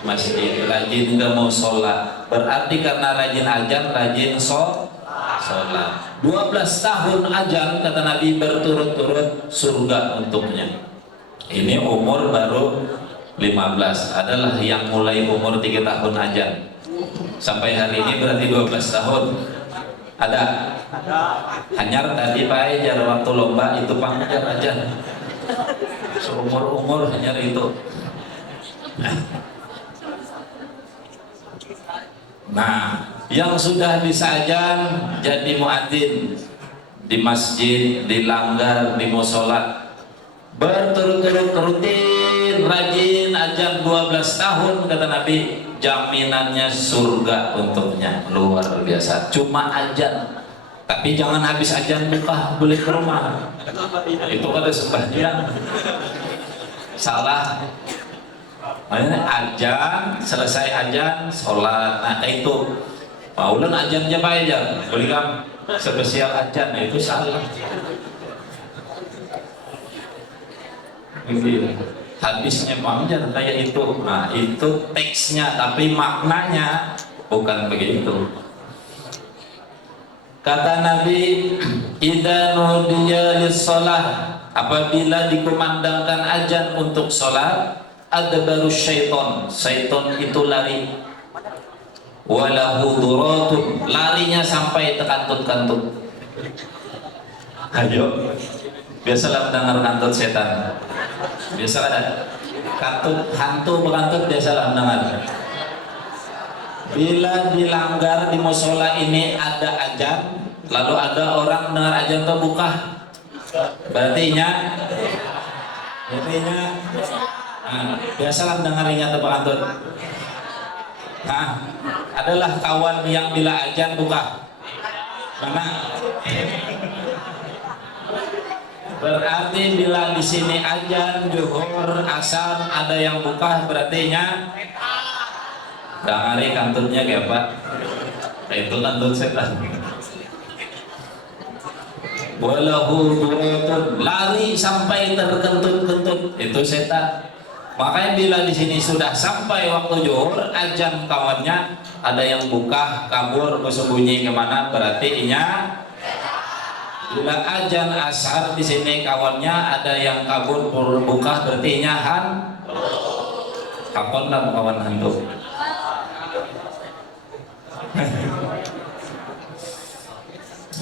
masjid, rajin ke musola, berarti karena rajin ajan rajin sholat. 12 tahun ajan kata Nabi berturut-turut, surga untuknya. Ini umur baru 15, adalah yang mulai umur 3 tahun ajan sampai hari ini berarti 12 tahun. Ada? Hanyar tadi Pak Ejar waktu lomba itu panjang aja. Seumur-umur hanyar itu. Nah, yang sudah bisa ajan jadi muadzin di masjid, di langgar, di musola, berturut-turut rutin rajin ajan 12 tahun kata Nabi, jaminannya surga untuknya. Luar biasa. Cuma ajan, tapi jangan habis ajan lupa beli ke rumah, itu ada sembahyang. Salah. Makanya ajan, selesai ajan sholat. Nah itu Paulan ajannya Pak aja, beli kamu spesial ajan, nah itu salah. Habisnya panjang kayak itu. Nah itu teksnya, tapi maknanya bukan begitu. Kata Nabi, idza nudiya lis-shalah, apabila dikumandangkan azan untuk sholat, adbaru syaiton, syaiton itu lari. Walahu duratun, larinya sampai terkantut-kantut. Ayo, biasalah mendengar kantut setan. Biasa ada kantut, hantu berkantut, biasalah mendengar. Bila dilanggar di musola ini ada ajan, lalu ada orang dengar ajan tuh buka, berarti Nah, biasalah dengarinya tebak antun. Nah, adalah kawan yang bila ajan buka. Mana? Berarti bila di sini ajan, zuhur, asar ada yang buka, berarti nya dengari kantunnya kayak Pak. Itu kantun setan. Walahu duratun, lari sampai terkentut-kentut, itu setan. Makanya bila di sini sudah sampai waktu zuhur, ajan kawannya ada yang buka, kabur, bersembunyi kemana, berarti inya. Bila ajan asar di sini kawannya ada yang kabur, buka, berarti inya han. Kapon lah kawan hantu.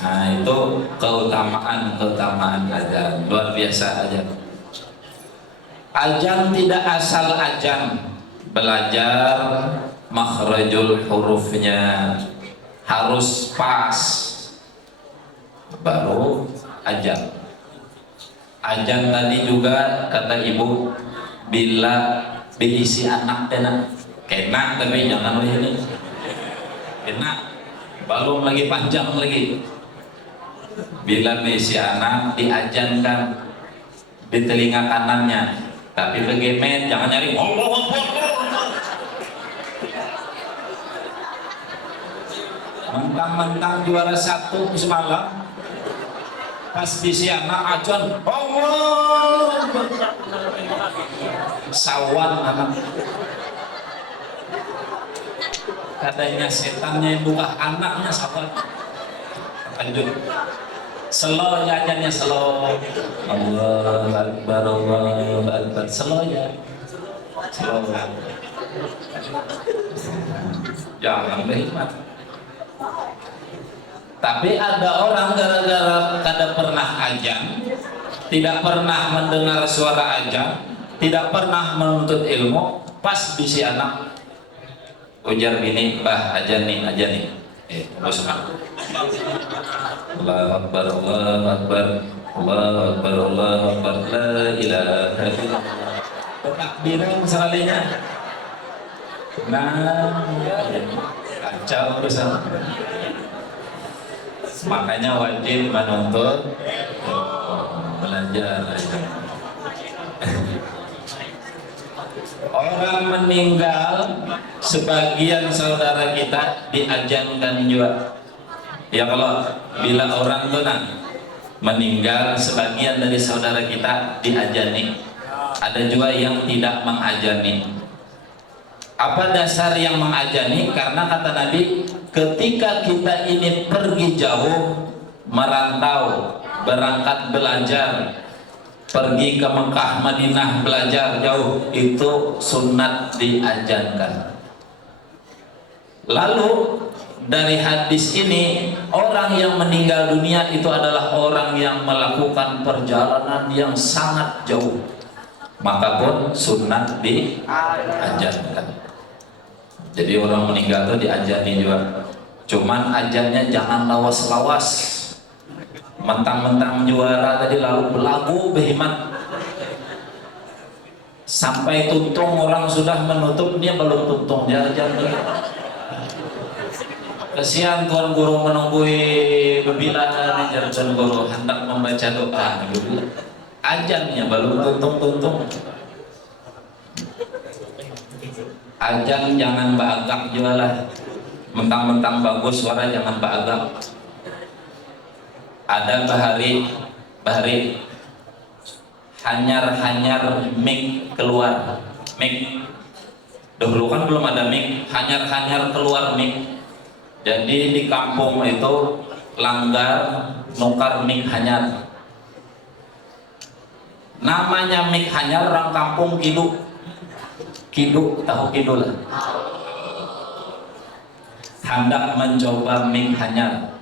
Nah itu keutamaan ajan, luar biasa ajan. Ajan tidak asal ajan, belajar makhrajul hurufnya harus pas, baru ajan. Ajan tadi juga kata ibu bila diisi anak kena, tapi jangan ini kena, belum lagi panjang lagi. Bila diisi anak diajankan di telinga kanannya, tapi begemet, jangan nyari mentang-mentang juara 1 semalam pas bisi anak ajan Allah sawan anak katanya setannya yang buka anaknya sawan lanjut slow ya ajannya slow Allah Akbar slow ya slow jangan berhikmat. Tapi ada orang gara-gara kada pernah ajan, tidak pernah mendengar suara ajan, tidak pernah menuntut ilmu, pas bisi anak ujar gini, bah ajan nih bos Allah Akbar Allah Akbar Allah Akbar Allah Akbar la ilaha illallah takbiran sekalinya. Nah kacau urusan. Makanya wajib menuntut belajar. Orang meninggal, sebagian saudara kita diajankan juga. Ya kalau bila orang tuh meninggal, sebagian dari saudara kita diajani. Ada juga yang tidak mengajani. Apa dasar yang mengajani? Karena kata Nabi, ketika kita ini pergi jauh, merantau, berangkat belajar, pergi ke Mekah, Madinah belajar jauh, itu sunat diajankan. Lalu dari hadis ini, orang yang meninggal dunia itu adalah orang yang melakukan perjalanan yang sangat jauh, maka pun sunat diajankan. Jadi orang meninggal itu diajani juga. Cuman ajannya jangan lawas-lawas. Mentang-mentang juara tadi lalu lagu behemat. Sampai tuntung orang sudah menutup, dia belum tuntung, dia ajan. Kesian tuan guru menunggui bebilan, tuan guru hendak membaca doa. Ajannya belum tuntung-tuntung. Ajan jangan bagak jualan, mentang-mentang bagus suara jangan bagak. Ada bahari hanyar mic keluar, mic dahulu kan belum ada mic, hanyar keluar mic. Jadi di kampung itu langgar nukar mic hanyar. Namanya mic hanyar, orang kampung Kidu, tahu Kidu lah. Hendak mencoba mic hanyar.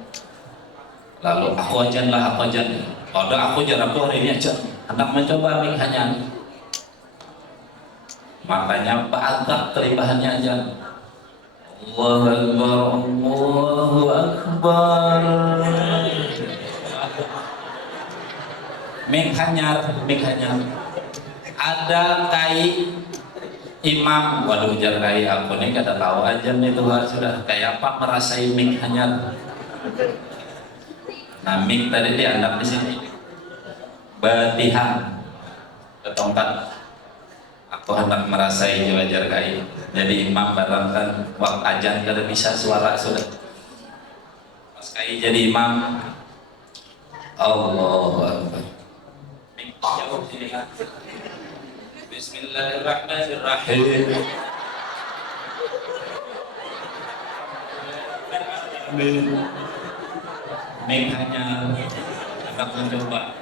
Lalu aku ajan. Ada aku hari ini aja. Hendak mencoba mic hanyar. Makanya agak kelimpahannya aja. Allahu Akbar. Mic hanyar. ada kai imam, waduh jar kai aku nih kata tahu aja nih tuh sudah kayak apa merasai mik hanya. Nah mik tadi dianggap di sini batihan ketongkat. Aku hendak merasai wajar kai. Jadi imam barangkan waktu ajan kada bisa suara sudah. Pas kai jadi imam, Allahu Akbar. Mik jauh sini kan. Bismillahirrahmanirrahim. Mik hanya akan mencoba.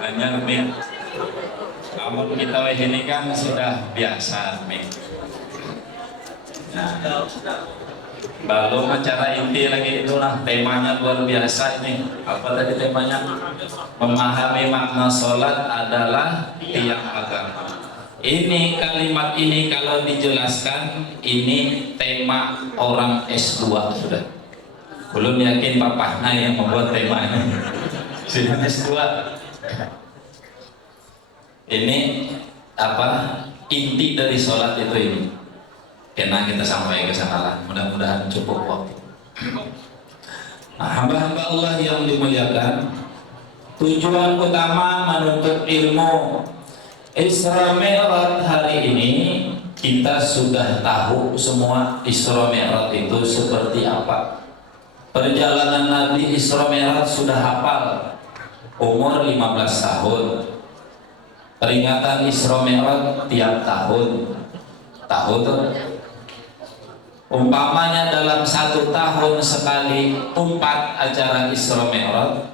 Hanya mik. Kamu kita ini kan sudah biasa mik. Nah, belum acara inti lagi itulah temanya luar biasa ini. Apa tadi temanya? Memahami makna sholat adalah tiang agama. Ini kalimat ini kalau dijelaskan ini tema orang S2 sudah. Belum yakin papahnya yang membuat temanya. Sudah S2. Ini apa? Inti dari sholat itu ini. Karena kita sampai ke sana lah. Mudah-mudahan cukup waktu. Nah, hamba-hamba Allah yang dimuliakan, tujuan utama menuntut ilmu Isra Mi'raj hari ini kita sudah tahu semua Isra Mi'raj itu seperti apa. Perjalanan Nabi Isra Mi'raj sudah hafal, umur 15 tahun. Peringatan Isra Mi'raj tiap tahun. Tahu tuh? Umpamanya dalam 1 tahun sekali 4 acara Isra Mi'raj.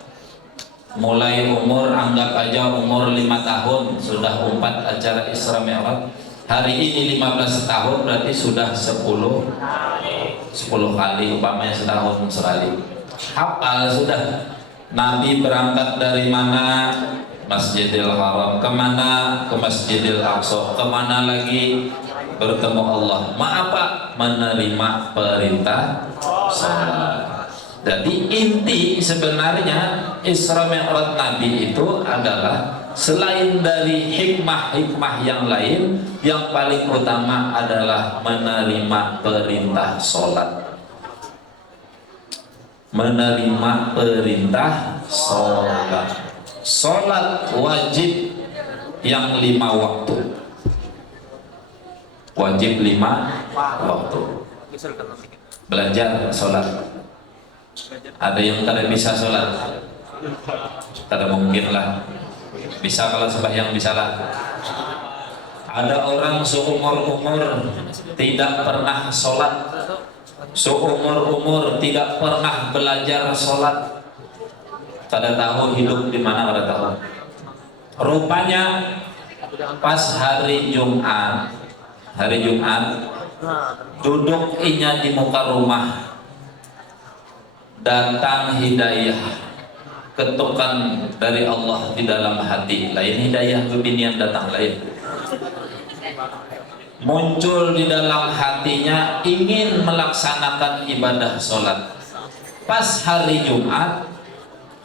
Mulai umur, anggap aja umur 5 tahun sudah 4 acara Isra Mi'raj. Hari ini 15 tahun berarti sudah 10 kali, umpamanya setahun sekali. Hafal sudah. Nabi berangkat dari mana? Masjidil Haram. Kemana? Ke Masjidil Aqsa. Kemana lagi? Bertemu Allah. Apa? Menerima perintah salat. Jadi inti sebenarnya Isra Mi'raj Nabi itu adalah selain dari hikmah-hikmah yang lain, yang paling utama adalah menerima perintah salat. Menerima perintah salat. Salat wajib yang 5 waktu. Wajib 5 waktu. Belajar sholat. Ada yang tidak bisa sholat? Tidak mungkin lah. Bisa kalau sembahyang bisa lah. Ada orang seumur-umur tidak pernah sholat. Seumur-umur tidak pernah belajar sholat. Pada tahu hidup di mana pada tahu. Rupanya pas hari Jumat duduk inya di muka rumah, datang hidayah, ketukan dari Allah di dalam hati. Lain hidayah kebinian datang lain. Muncul di dalam hatinya ingin melaksanakan ibadah sholat. Pas hari Jumat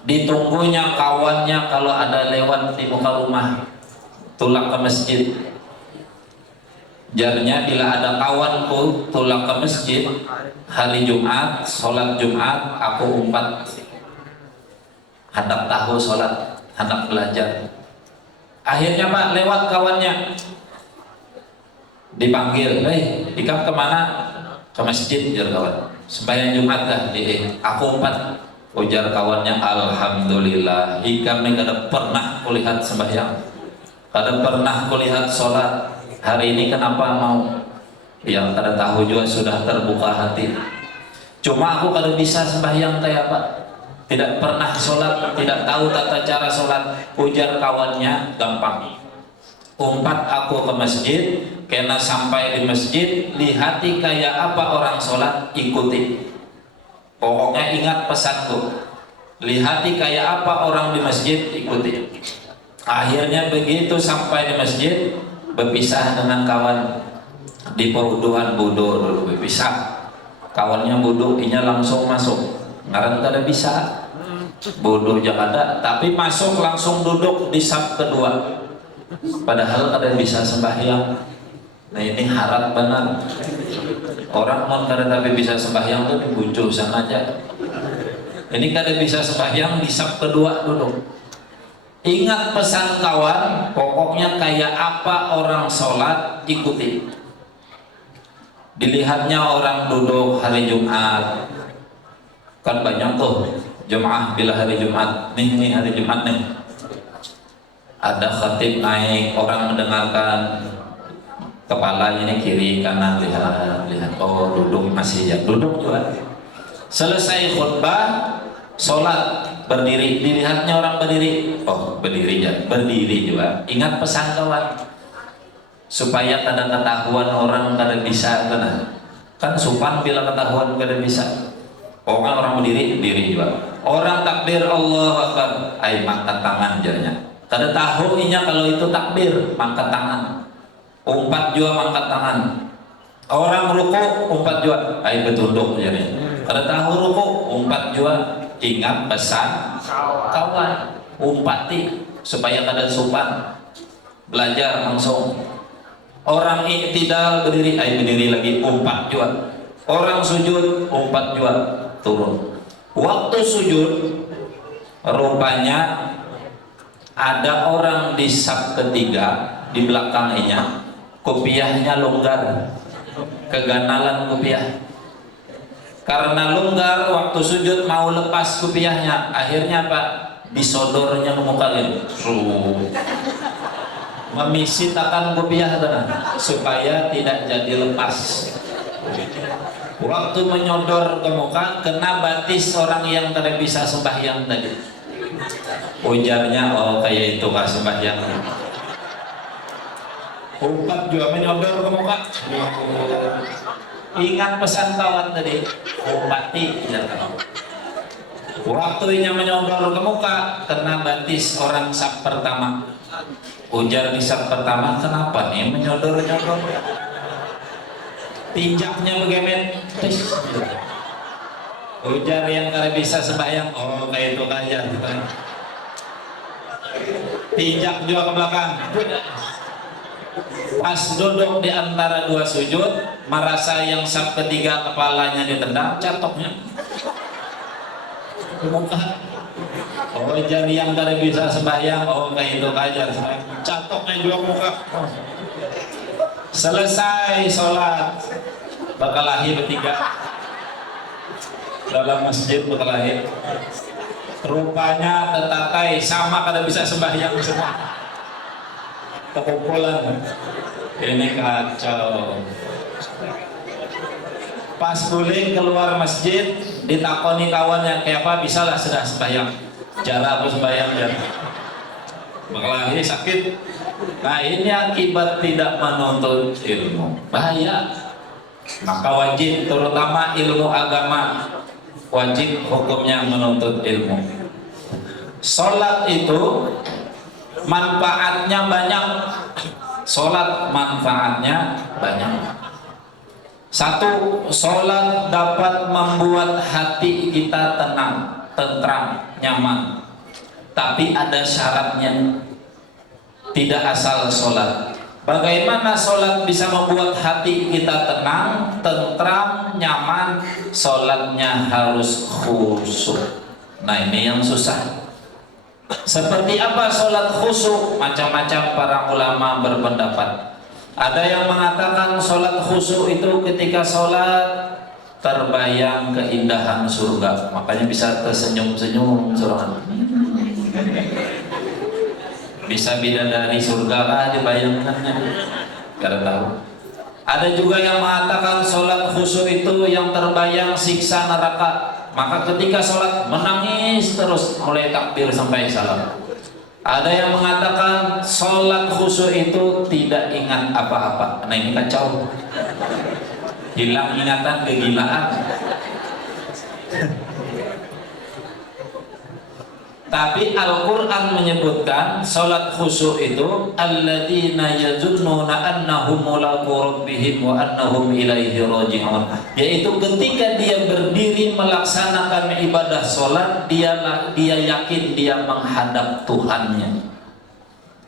ditunggunya kawannya kalau ada lewat di muka rumah, tulak ke masjid. Jarnya bila ada kawanku tulak ke masjid hari Jumat, sholat Jumat, aku umpat hendak tahu sholat, hendak belajar. Akhirnya Pak lewat kawannya, dipanggil, ikam kemana? Ke masjid, jar kawan. Sembahyang Jumat dah, aku umpat. Ujar kawannya, alhamdulillah, ikam ini kada pernah kulihat sembahyang, kada pernah kulihat sholat. Hari ini kenapa mau? Yang kada tahu juga sudah terbuka hati. Cuma aku kada bisa sembahyang kayak apa? Tidak pernah sholat, tidak tahu tata cara sholat. Ujar kawannya, gampang. Umpat aku ke masjid, kena sampai di masjid, lihati kayak apa orang sholat, ikuti. Pokoknya ingat pesanku, lihati kayak apa orang di masjid, ikuti. Akhirnya begitu sampai di masjid, berpisah dengan kawan di perwuduhan budur, berpisah. Kawannya buduk, inya langsung masuk. Ngarang kada bisa. bodoh Jakarta, tapi masuk langsung duduk di saf kedua. Padahal kada bisa sembahyang. Nah ini harap benar. Orang mau kada tapi bisa sembahyang tuh dibujuk sana aja. Ini kada bisa sembahyang di saf kedua duduk. Ingat pesan kawan, pokoknya kayak apa orang sholat ikuti. Dilihatnya orang duduk hari Jumat, kan banyak tuh Jumat bila hari Jumat nih hari Jumat nih ada khatib naik, orang mendengarkan, kepalanya ini kiri kanan lihat oh duduk masih ya duduk juga. Selesai khutbah sholat berdiri, dilihatnya orang berdiri, oh berdiri ya berdiri juga. Ingat pesan kawan supaya kada ketahuan orang kada bisa kan supan bila ketahuan kada bisa. Orang berdiri juga. Orang takbir Allahu Akbar, ay angkat tangan jadinya. Kada tahu inya kalau itu takbir, angkat tangan. Umpat juga angkat tangan. Orang ruku umpat juga, ay betunduk jadinya. Kada tahu ruku umpat juga. Ingat pesan kawan, umpati supaya kada supan. Belajar langsung. Orang iktidal berdiri, ay berdiri lagi umpat juga. Orang sujud umpat juga turun. Waktu sujud rupanya ada orang di saf ketiga di belakangnya kopiahnya longgar, keganalan kopiah. Karena longgar waktu sujud mau lepas kopiahnya, akhirnya apa? Disodornya ke muka ini. Memisit akan kopiah supaya tidak jadi lepas. Waktu menyodor ke muka kena batis orang yang tidak bisa sembahyang tadi. Ujarnya oh kayak itu kah sembahyang. Umpat juga menyodor ke muka. Ingat pesan kawan tadi, umpati jangan. Waktunya menyodor ke muka kena batis orang saf pertama. Ujar di saf pertama, kenapa nih menyodor-nyodor? Tinjaknya bagaimana? Ujar yang kada bisa sembahyang, oh kayak itu aja. Tinjak juga ke belakang. Pas duduk di antara dua sujud, merasa yang saf ketiga kepalanya ditendang, catoknya ke muka. Oh jadi yang kada bisa sembahyang, oh kayak itu aja. Catoknya juga muka. Selesai sholat berkelahi bertiga dalam masjid berkelahi. Rupanya tetakai sama kada bisa sembahyang semua. Kekumpulan. Ini kacau. Pas guling keluar masjid ditakoni kawannya kayak apa bisa lah sudah sembahyang. Jala aku sembahyang jala. Berkelahi sakit. Nah ini akibat tidak menuntut ilmu, bahaya. Maka wajib terutama ilmu agama, wajib hukumnya menuntut ilmu. Sholat itu manfaatnya banyak. Sholat manfaatnya banyak. Satu, sholat dapat membuat hati kita tenang, tentram, nyaman. Tapi ada syaratnya. Tidak asal sholat. Bagaimana sholat bisa membuat hati kita tenang, tentram, nyaman? Sholatnya harus khusyuk. Nah ini yang susah. Seperti apa sholat khusyuk? Macam-macam para ulama berpendapat. Ada yang mengatakan sholat khusyuk itu ketika sholat terbayang keindahan surga, makanya bisa tersenyum-senyum surga. Bisa bidadari surga lah dibayangkannya, gak tahu. Ada juga yang mengatakan sholat khusyuk itu yang terbayang siksa neraka, maka ketika sholat menangis terus mulai takbir sampai salam. Ada yang mengatakan sholat khusyuk itu tidak ingat apa-apa. Nah ini kacau, hilang ingatan, kegilaan. Tapi Al-Quran menyebutkan salat khusyuk itu alladzina yazunnuna annahum mulaqu rabbihim wa annahum ilaihi raji'un, yaitu ketika dia berdiri melaksanakan ibadah salat, dia yakin dia menghadap Tuhannya.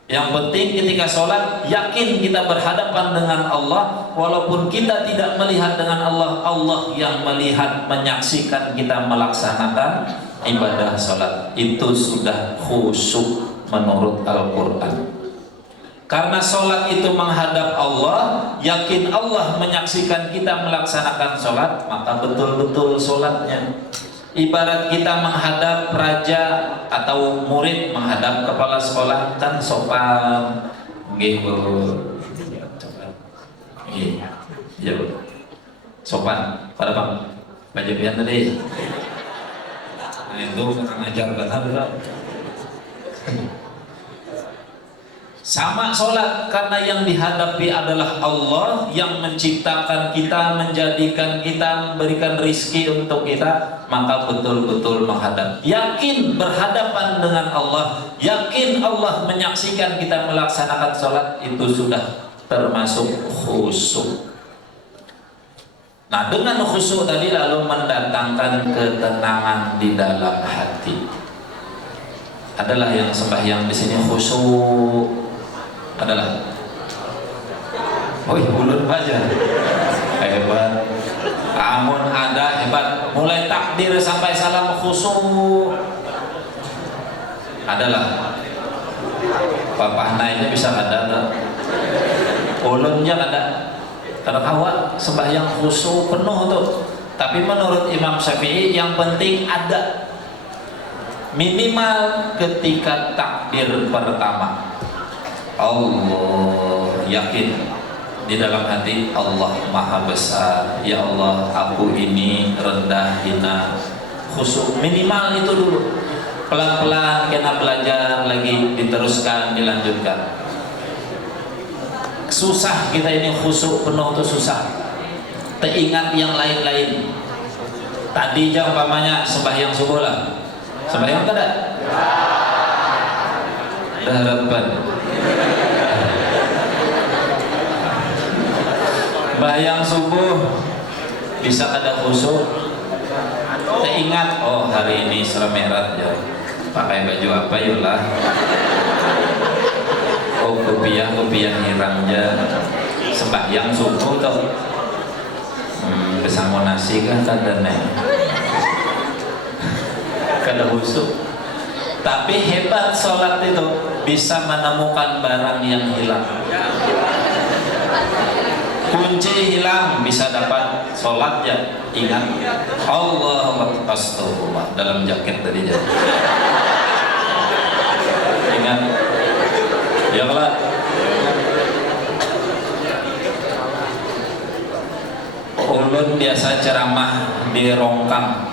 Yang penting ketika sholat yakin kita berhadapan dengan Allah, walaupun kita tidak melihat dengan Allah, Allah yang melihat, menyaksikan kita melaksanakan ibadah sholat. Itu sudah khusyuk menurut Al-Quran. Karena sholat itu menghadap Allah, yakin Allah menyaksikan kita melaksanakan sholat, maka betul-betul sholatnya. Ibarat kita menghadap raja atau murid menghadap kepala sekolah, kan sopan, gitu, ya, sopan. Pada bang, baju biar tadi. Nah, itu kurang ajar banget. Sama sholat, karena yang dihadapi adalah Allah yang menciptakan kita, menjadikan kita, memberikan rizki untuk kita, maka betul-betul menghadap. Yakin berhadapan dengan Allah, yakin Allah menyaksikan kita melaksanakan sholat, itu sudah termasuk khusyuk. Nah, dengan khusyuk tadi lalu mendatangkan ketenangan di dalam hati. Adalah yang sembahyang di sini khusyuk. Adalah, oh ulun aja hebat, amun ada hebat, mulai takbir sampai salam khusyuk. Adalah, Bapak naiknya bisa ada, ulunnya ada. Karena awak sembahyang khusyuk penuh tuh. Tapi menurut Imam Syafi'i yang penting ada minimal ketika takbir pertama. Allah, yakin di dalam hati Allah maha besar, ya Allah aku ini rendah hina, khusyuk. Minimal itu dulu, pelan-pelan kena belajar lagi, diteruskan, dilanjutkan. Susah kita ini khusyuk penuh itu susah, teringat yang lain-lain. Tadi jam umpamanya sembahyang subuh lah, sembahyang tidak? Ada harapan. Bayang subuh bisa ada khusyuk, teringat, oh hari ini Selamerat ya, pakai baju apa yulah, oh kopiah hirang ya, sembahyang subuh tuh bersama nasi kan kadang kada khusyuk. Tapi hebat sholat itu bisa menemukan barang yang hilang. Kunci hilang bisa dapat, sholat ya ingat Allah, astagfirullah dalam jaket tadi ya. Ingat ya Allah. Ulun biasa ceramah di Rongkang,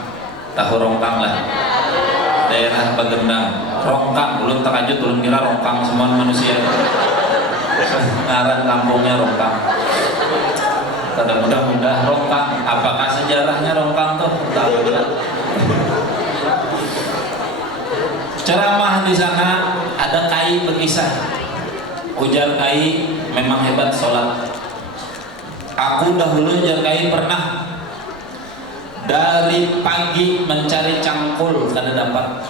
tahu Rongkang lah, daerah Bagendang. Rongkang, ulun takajut, ulun kira Rongkang semua manusia. Ngaran kampungnya Rongkang. Tada mudah-mudah Rongkang. Apakah sejarahnya Rongkang tuh? Tahu tidak? Ceramah di sana ada Kai berkisah. Ujar Kai memang hebat sholat. Aku dahulu ujar Kai pernah dari pagi mencari cangkul kada dapat.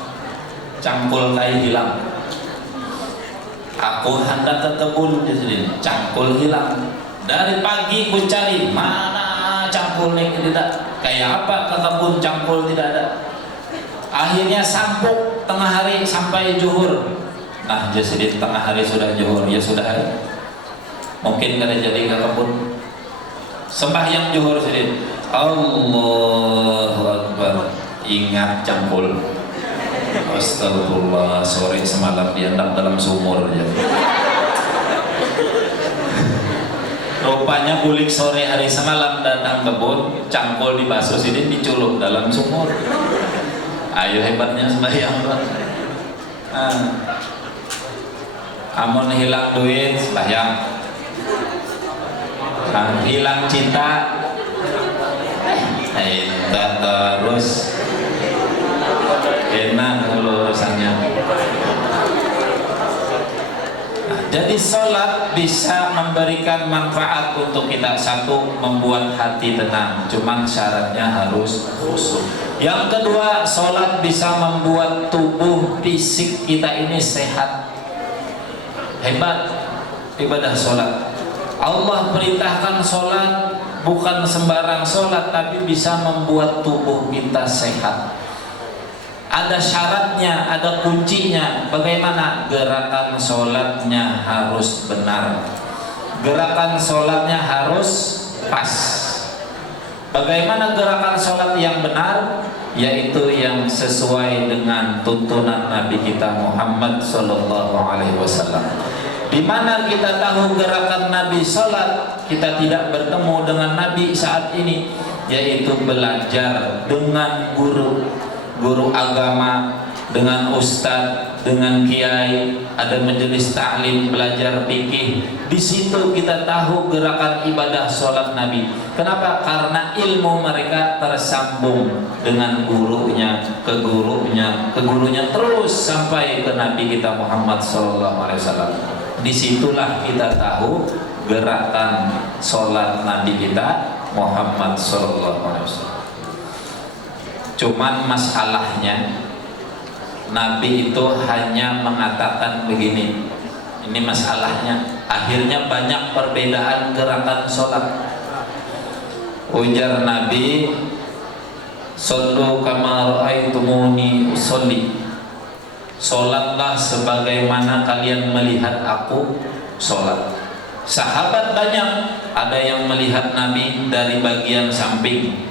Cangkul Kai hilang. Aku hendak ke kebun di sini, cangkul hilang. Dari pagi ku cari mana cangkul nih, tidak. Kayak apa ke kebun cangkul tidak ada. Akhirnya sampuk tengah hari sampai zuhur. Nah, jadi tengah hari sudah zuhur, ya sudah hari. Mungkin kada jadi ke kebun. Sembahyang zuhur sedih. Allahu Akbar. Ingat cangkul. Astagfirullah, sore semalam diendap dalam sumur ya. Rupanya bulik sore hari semalam datang kebun, cangkul dibasuh sini diculuk dalam sumur. Ayo hebatnya sembahyang. Amun hilang duit sembahyang. Hilang cinta, terus enak urusannya. Nah, jadi sholat bisa memberikan manfaat untuk kita. Satu, membuat hati tenang, cuman syaratnya harus khusyuk. Yang kedua, sholat bisa membuat tubuh fisik kita ini sehat. Hebat ibadah sholat. Allah perintahkan sholat, bukan sembarang sholat, tapi bisa membuat tubuh kita sehat. Ada syaratnya, ada kuncinya. Bagaimana? Gerakan sholatnya harus benar, gerakan sholatnya harus pas. Bagaimana gerakan sholat yang benar? Yaitu yang sesuai dengan tuntunan Nabi kita Muhammad Sallallahu Alaihi Wasallam. Di mana kita tahu gerakan Nabi sholat, kita tidak bertemu dengan Nabi saat ini, yaitu belajar dengan guru agama, dengan ustadz, dengan kiai, ada majelis ta'lim, belajar fikih. Di situ kita tahu gerakan ibadah sholat Nabi. Kenapa? Karena ilmu mereka tersambung dengan gurunya, ke gurunya terus sampai ke Nabi kita Muhammad SAW. Disitulah kita tahu gerakan sholat Nabi kita Muhammad SAW. Cuman masalahnya Nabi itu hanya mengatakan begini. Ini masalahnya. Akhirnya banyak perbedaan gerakan sholat. Ujar Nabi, "Shollu kama ra'aitumuni usolli." Sholatlah sebagaimana kalian melihat aku sholat. Sahabat banyak, ada yang melihat Nabi dari bagian samping.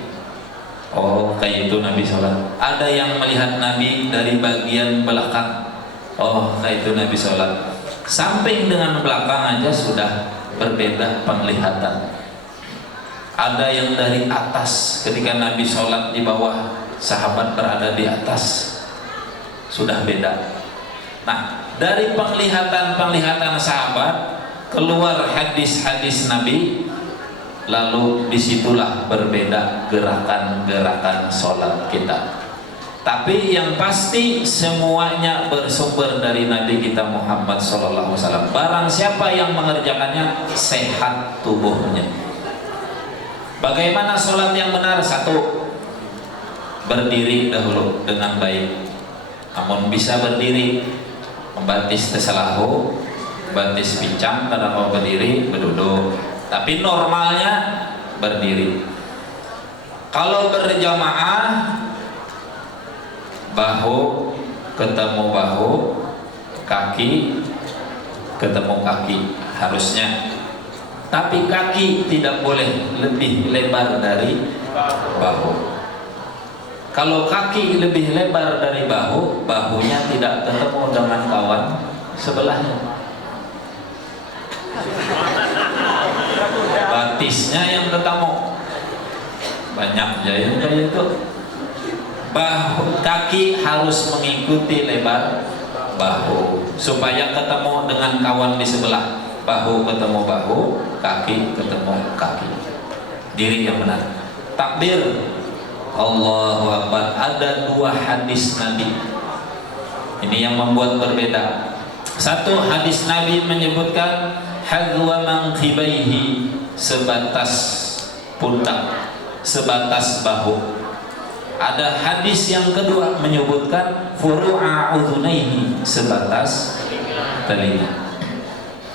Oh, kayak itu Nabi sholat. Ada yang melihat Nabi dari bagian belakang. Oh, kayak itu Nabi sholat. Samping dengan belakang aja sudah berbeda penglihatan. Ada yang dari atas, ketika Nabi sholat di bawah, sahabat berada di atas, sudah beda. Nah, dari penglihatan sahabat keluar hadis-hadis Nabi, lalu disitulah berbeda gerakan-gerakan sholat kita. Tapi yang pasti semuanya bersumber dari Nabi kita Muhammad SAW. Barang siapa yang mengerjakannya, sehat tubuhnya. Bagaimana sholat yang benar? Satu, berdiri dahulu dengan baik. Namun bisa berdiri, membatis tesalahu, batis pincang, karena mau berdiri, berduduk. Tapi normalnya berdiri. Kalau berjamaah, bahu ketemu bahu, kaki ketemu kaki harusnya. Tapi kaki tidak boleh lebih lebar dari bahu. Kalau kaki lebih lebar dari bahu, bahunya tidak ketemu dengan kawan sebelahnya. Batisnya yang ketemu. Banyak jahil kayak itu. Bahu, kaki harus mengikuti lebar bahu supaya ketemu dengan kawan di sebelah. Bahu ketemu bahu, kaki ketemu kaki. Diri yang benar. Takbir, Allahu Akbar. Ada dua hadis Nabi. Ini yang membuat berbeda. Satu hadis Nabi menyebutkan hadwa manqibaihi, sebatas pundak, sebatas bahu. Ada hadis yang kedua menyebutkan furu'a udhunaihi, sebatas telinga.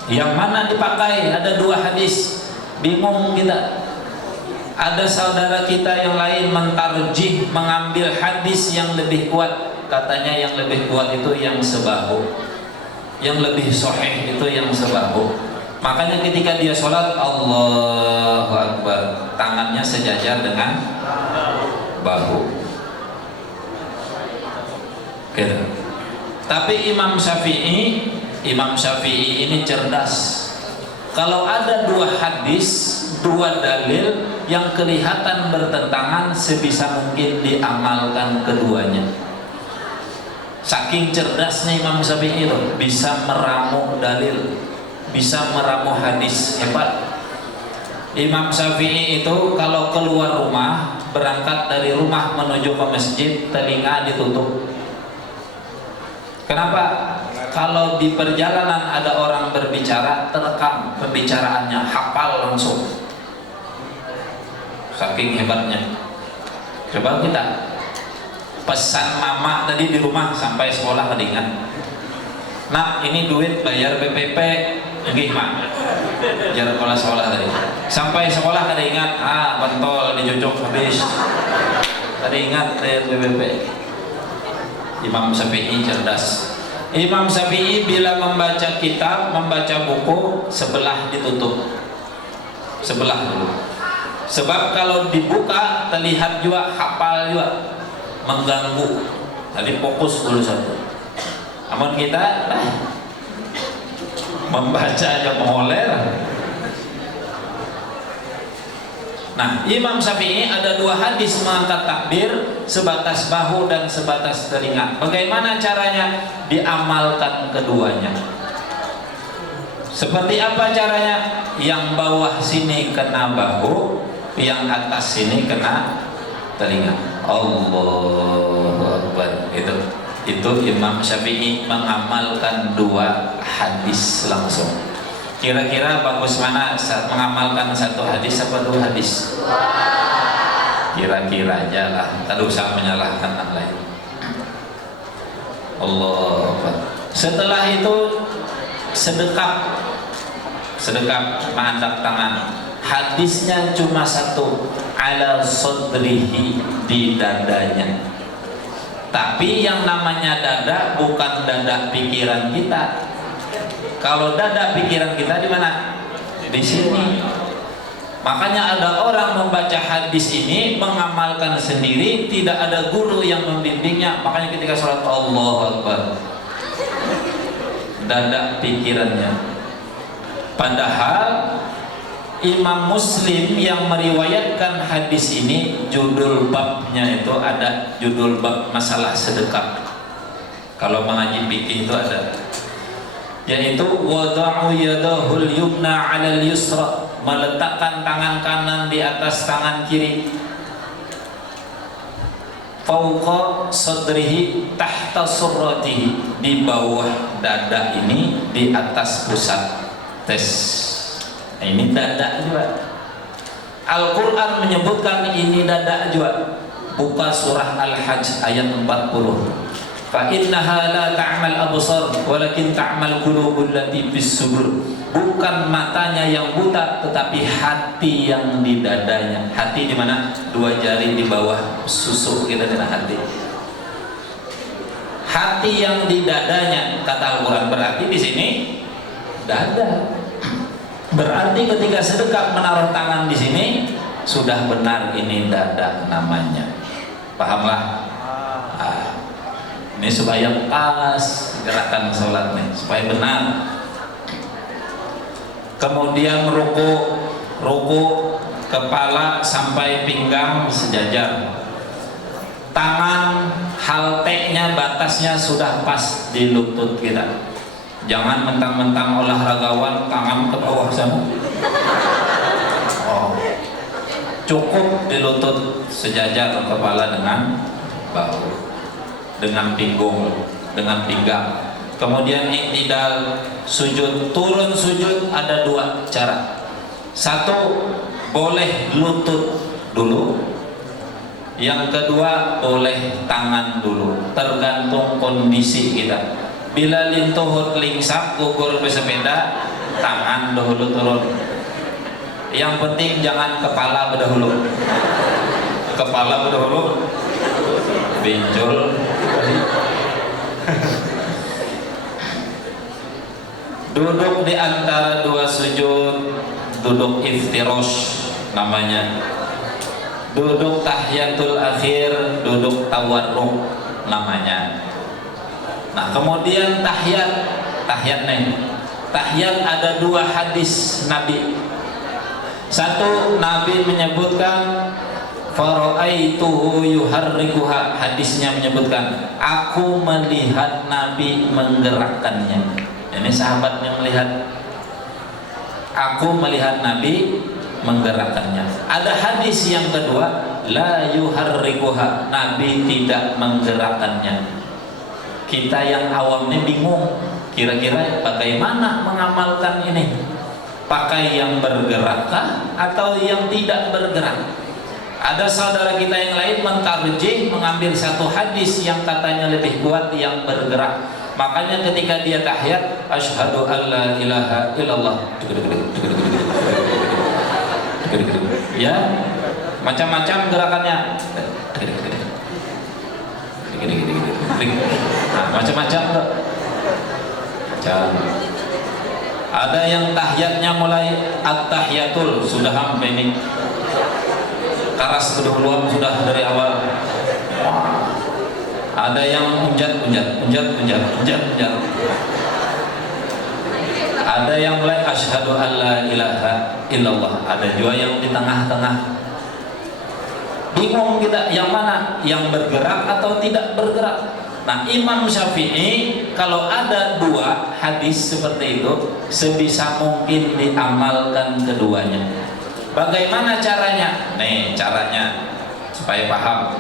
Yang mana dipakai? Ada dua hadis. Bingung kita. Ada saudara kita yang lain mentarjih, mengambil hadis yang lebih kuat. Katanya yang lebih kuat itu yang sebahu, yang lebih sahih itu yang sebahu. Makanya ketika dia sholat, Allahu Akbar, tangannya sejajar dengan bahu. Gitu. Tapi Imam Syafi'i ini cerdas. Kalau ada dua hadis, dua dalil yang kelihatan bertentangan, sebisa mungkin diamalkan keduanya. Saking cerdasnya Imam Syafi'i itu, bisa meramu dalil, bisa meramu hadis, hebat. Imam Syafi'i itu kalau keluar rumah, berangkat dari rumah menuju ke masjid, telinga ditutup. Kenapa? Kalau di perjalanan ada orang berbicara, terekam pembicaraannya, hafal langsung. Saking hebatnya. Coba kita pesan mama tadi di rumah sampai sekolah kedingan. Nak, ini duit bayar BPP. Nggih, Mak. Jar sekolah tadi. Sampai sekolah kada ingat, bentol dijujuk habis. Kada ingat bayar BPP. Imam Syafi'i cerdas. Imam Syafi'i bila membaca kitab, membaca buku, sebelah ditutup. Sebelah dulu. Sebab kalau dibuka terlihat juga, hafal juga, mengganggu. Tadi fokus dulu satu. Namun kita membaca aja mengoler. Nah, Imam Syafi'i ada dua hadis mengangkat takbir, sebatas bahu dan sebatas telinga. Bagaimana caranya? Diamalkan keduanya. Seperti apa caranya? Yang bawah sini kena bahu, yang atas sini kena telinga. Allahu Akbar. Itu Imam Syafi'i mengamalkan dua hadis langsung. Kira-kira bagus mana saat mengamalkan satu hadis apa dua hadis? Kira-kira aja lah, tak usah menyalahkan yang lain. Allah. Setelah itu sedekap mengangkat tangan. Hadisnya cuma satu, ala sodrihi, di dadanya. Tapi yang namanya dada bukan dada pikiran kita. Kalau dada pikiran kita di mana? Di sini. Makanya ada orang membaca hadis ini, mengamalkan sendiri, tidak ada guru yang membimbingnya. Makanya ketika sholat, Allahu Akbar, dada pikirannya. Padahal Imam Muslim yang meriwayatkan hadis ini, judul babnya itu ada judul bab masalah sedekah. Kalau mengaji fikih itu ada, yaitu wada'u yadahul yumna 'alal yusra, meletakkan tangan kanan di atas tangan kiri, fauqa sadrihi tahta surratihi, di bawah dada ini, di atas pusat tes. Ini dada juga. Al-Quran menyebutkan ini dada juga. Buka surah Al-Hajj ayat 40. Fa innaha la ta'mal absar walakin ta'mal qulubul lati fis sudur. Bukan matanya yang buta, tetapi hati yang di dadanya. Hati di mana? Dua jari di bawah susuk kita dengan hati. Hati yang di dadanya, kata Al-Quran, berarti di sini dada. Berarti ketika sedekah menaruh tangan di sini sudah benar, ini dada namanya. Pahamlah? Ini supaya pas gerakan sholatnya, supaya benar. Kemudian ruku kepala sampai pinggang sejajar. Tangan halteknya, batasnya sudah pas di lutut kita. Jangan mentang-mentang olahragawan tangan ke bawah sana. Cukup di lutut sejajar kepala dengan bahu, dengan pinggang. Kemudian iktidal, sujud, turun sujud ada dua cara. Satu, boleh lutut dulu. Yang kedua, boleh tangan dulu. Tergantung kondisi kita. Bila lintuhut lingsap, gugur bersepeda, tangan dahulu turun. Yang penting jangan kepala berdahulu. Kepala berdahulu, benjol. Duduk di antara dua sujud, duduk iftirosh namanya. Duduk tahiyatul akhir, duduk tawarruk namanya. Nah, kemudian tahiyat ada dua hadis Nabi. Satu, Nabi menyebutkan fara'aituhu yuharrikuha, hadisnya menyebutkan aku melihat Nabi menggerakkannya. Ini sahabat yang melihat, aku melihat Nabi menggerakkannya. Ada hadis yang kedua, la yuharrikuha, Nabi tidak menggerakkannya. kita yang awamnya bingung, kira-kira bagaimana mengamalkan ini? Pakai yang bergerakkah atau yang tidak bergerak? Ada saudara kita yang lain mentarjih, mengambil satu hadis yang katanya lebih kuat yang bergerak. Makanya ketika dia tahiyat, asyhadu alla ilaha illallah, ya, macam-macam gerakannya, nah, macam-macam tuh. Ada yang tahiyatnya mulai at-tahiyatul, sudah sampai ini karas keduluan sudah dari awal. Ada yang unjat. Ada yang mulai asyhadu alla ilaha illallah. Ada juga yang di tengah-tengah. Bingung kita yang mana, yang bergerak atau tidak bergerak. Nah, Imam Syafi'i kalau ada dua hadis seperti itu sebisa mungkin diamalkan keduanya. Bagaimana caranya? Nih caranya supaya paham.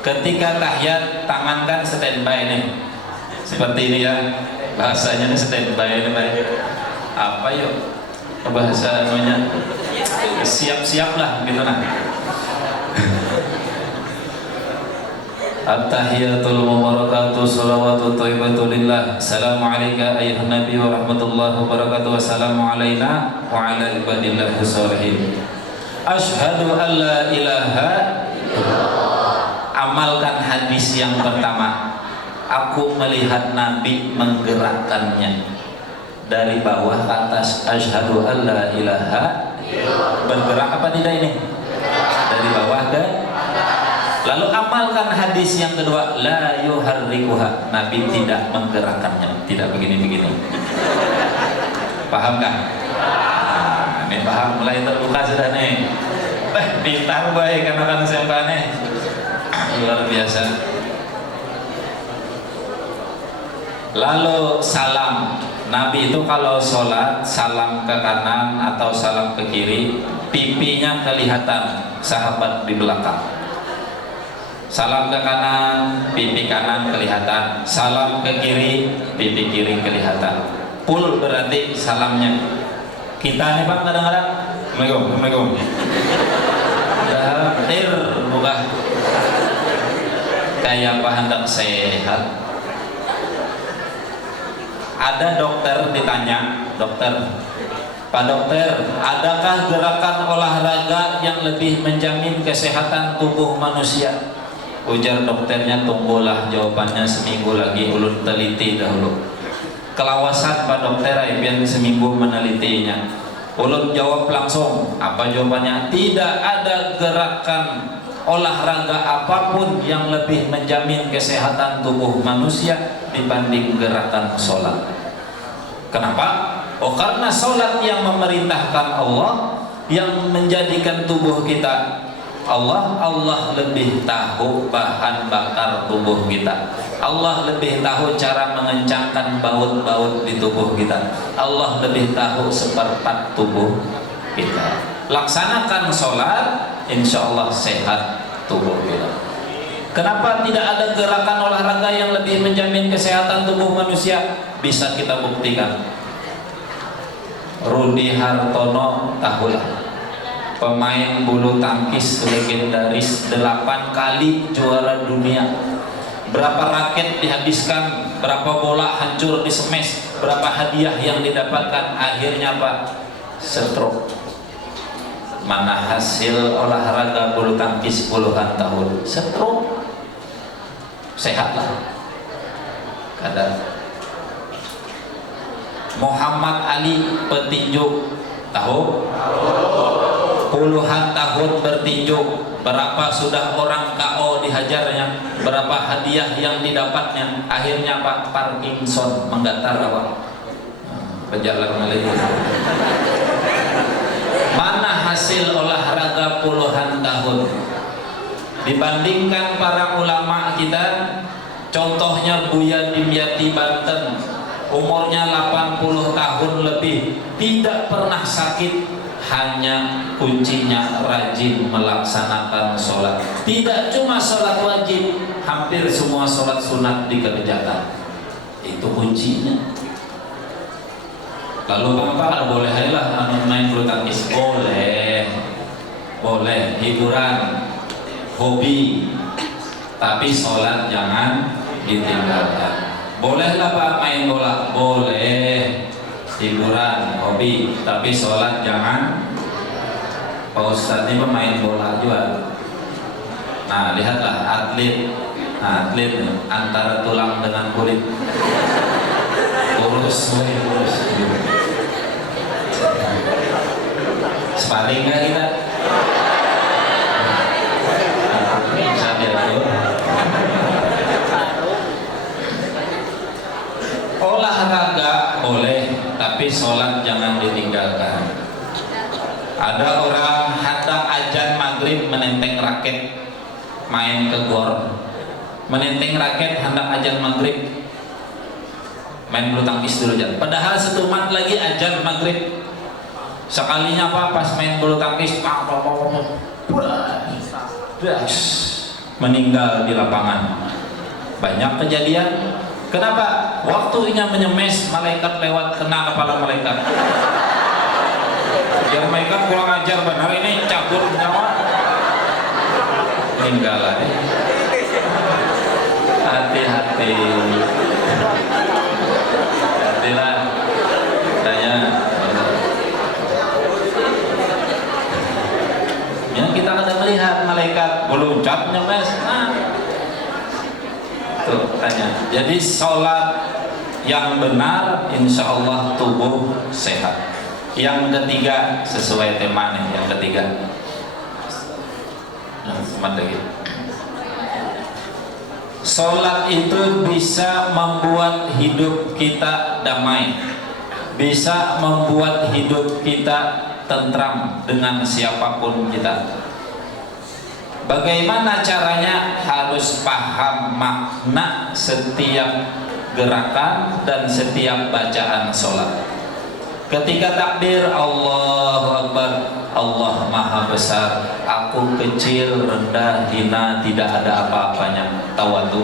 Ketika tahiyat tangan kan standby nih, seperti ini ya, bahasanya nih standby ini baik. Apa yuk bahasa namanya? Siap-siap lah gitu nah. At-tahiyatul mubarakatuh salawatu thayyibatu lillah. Assalamu alayka ayyuhan nabi wa rahmatullahi wa barakatuh. Wassalamu alayna wa ala ibadillahi sholihin. Asyhadu an la ilaha. Amalkan hadis yang pertama. Aku melihat Nabi menggerakkannya dari bawah ke atas. Asyhadu an la ilaha. Bergerak apa tidak ini? Dari bawah ke. Lalu amalkan hadis yang kedua, la yuharrikuha. Nabi tidak menggerakkannya, tidak begini-begini. Paham kan? Nah, ini paham, mulai terbuka sudah nih. Pintar baik anak-anak SMP nih. Luar biasa. Lalu salam. Nabi itu kalau sholat salam ke kanan atau salam ke kiri, pipinya kelihatan, sahabat di belakang. Salam ke kanan, pipi kanan kelihatan. Salam ke kiri, pipi kiri kelihatan. Full berarti salamnya. Kita nih Pak kadang-kadang Assalamualaikum. Tir buka. Kayak apa hendak sehat. Ada dokter ditanya, dokter, Pak dokter, adakah gerakan olahraga yang lebih menjamin kesehatan tubuh manusia? Ujar dokternya, tunggulah jawabannya seminggu lagi, ulun teliti dahulu. Kelawasan Pak dokter, biar seminggu menelitinya. Ulun jawab langsung, apa jawabannya? Tidak ada gerakan olahraga apapun yang lebih menjamin kesehatan tubuh manusia dibanding gerakan sholat. Kenapa? Oh, karena sholat yang memerintahkan Allah, yang menjadikan tubuh kita Allah lebih tahu bahan bakar tubuh kita. Allah lebih tahu cara mengencangkan baut-baut di tubuh kita. Allah lebih tahu seperempat tubuh kita. Laksanakan sholat, insya Allah sehat tubuh kita. Kenapa tidak ada gerakan olahraga yang lebih menjamin kesehatan tubuh manusia? Bisa kita buktikan. Rudi Hartono tahulah, pemain bulu tangkis legendaris, 8 kali juara dunia. Berapa raket dihabiskan, berapa bola hancur di smash, berapa hadiah yang didapatkan, akhirnya Pak stroke. Mana hasil olahraga bulu tangkis puluhan tahun? Stroke. Sehatlah kadang. Muhammad Ali petinju, tahu? Puluhan tahun bertinju, berapa sudah orang KO dihajarnya, berapa hadiah yang didapatnya, akhirnya Pak Parkinson, menggatar apa? Berjalan lagi. Mana hasil olahraga puluhan tahun? Dibandingkan para ulama kita, contohnya Buya Dimyati Banten, umurnya 80 tahun lebih, tidak pernah sakit, hanya kuncinya rajin melaksanakan sholat. Tidak cuma sholat wajib, hampir semua sholat sunat dikerjakan. Itu kuncinya. Lalu Bapak boleh lah main bulu tangkis, boleh hiburan, hobi, tapi sholat jangan ditinggalkan. Bolehlah Pak main bola, boleh, hiburan, hobi, tapi sholat jangan. Pak Ustadz ini pemain bola juga. Nah lihatlah atlet antara tulang dengan kulit, kurus. Sparring nggak kita? Bisa diatur. Olahraga boleh, tapi sholat jangan ditinggalkan. Ada orang hendak azan maghrib menenteng raket, main ke gor, menenteng raket hendak azan maghrib, main bulu tangkis dulu aja. Padahal setumat lagi azan maghrib. Sekalinya apa? Pas main bulu tangkis, meninggal di lapangan. Banyak kejadian. Kenapa? Waktunya menyemes, malaikat lewat kena kepala malaikat. Biar malaikat kurang ajar benar ini cabut nyawa. Meninggal lagi. Hati-hati. Hati-hatilah. Tanya. Yang kita kadang melihat malaikat meluncat nyemes. Tuh tanya. Jadi sholat yang benar, insya Allah tubuh sehat. Yang ketiga sesuai tema nih. Yang ketiga, sholat itu bisa membuat hidup kita damai, bisa membuat hidup kita tentram dengan siapapun kita. Bagaimana caranya? Harus paham makna setiap gerakan dan setiap bacaan sholat. Ketika takbir Allahu Akbar, Allah Maha Besar, aku kecil, rendah, hina, tidak ada apa-apanya, tawadu,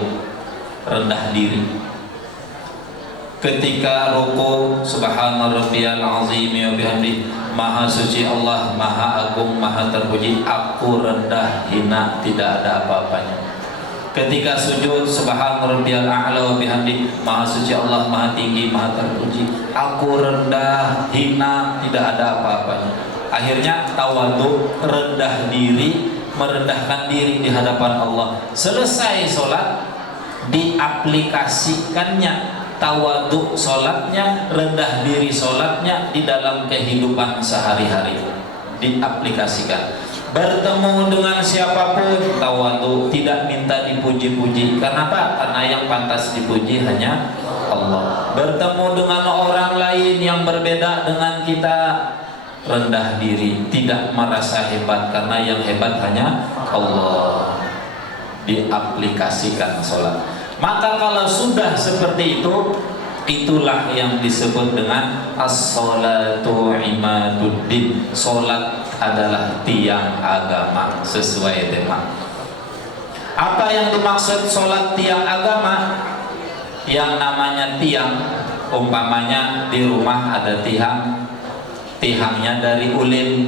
rendah diri. Ketika ruku, subhana rabbiyal azim wa bihamdi, maha suci Allah, maha agung, maha terpuji, aku rendah, hina, tidak ada apa-apanya. Ketika sujud, subhana rabbiyal a'la wa bihamdi, maha suci Allah, maha tinggi, maha terpuji, aku rendah, hina, tidak ada apa-apanya. Akhirnya tawadu, rendah diri, merendahkan diri di hadapan Allah. Selesai sholat, diaplikasikannya tawadu sholatnya, rendah diri sholatnya di dalam kehidupan sehari-hari, diaplikasikan. Bertemu dengan siapapun tawadu, tidak minta dipuji-puji. Kenapa? Karena yang pantas dipuji hanya Allah. Bertemu dengan orang lain yang berbeda dengan kita, rendah diri, tidak merasa hebat, karena yang hebat hanya Allah. Diaplikasikan sholat. Maka kalau sudah seperti itu, itulah yang disebut dengan as-sholatu imaduddin. Sholat adalah tiang agama sesuai tema. Apa yang dimaksud sholat tiang agama? Yang namanya tiang, umpamanya di rumah ada tiang, tiangnya dari ulin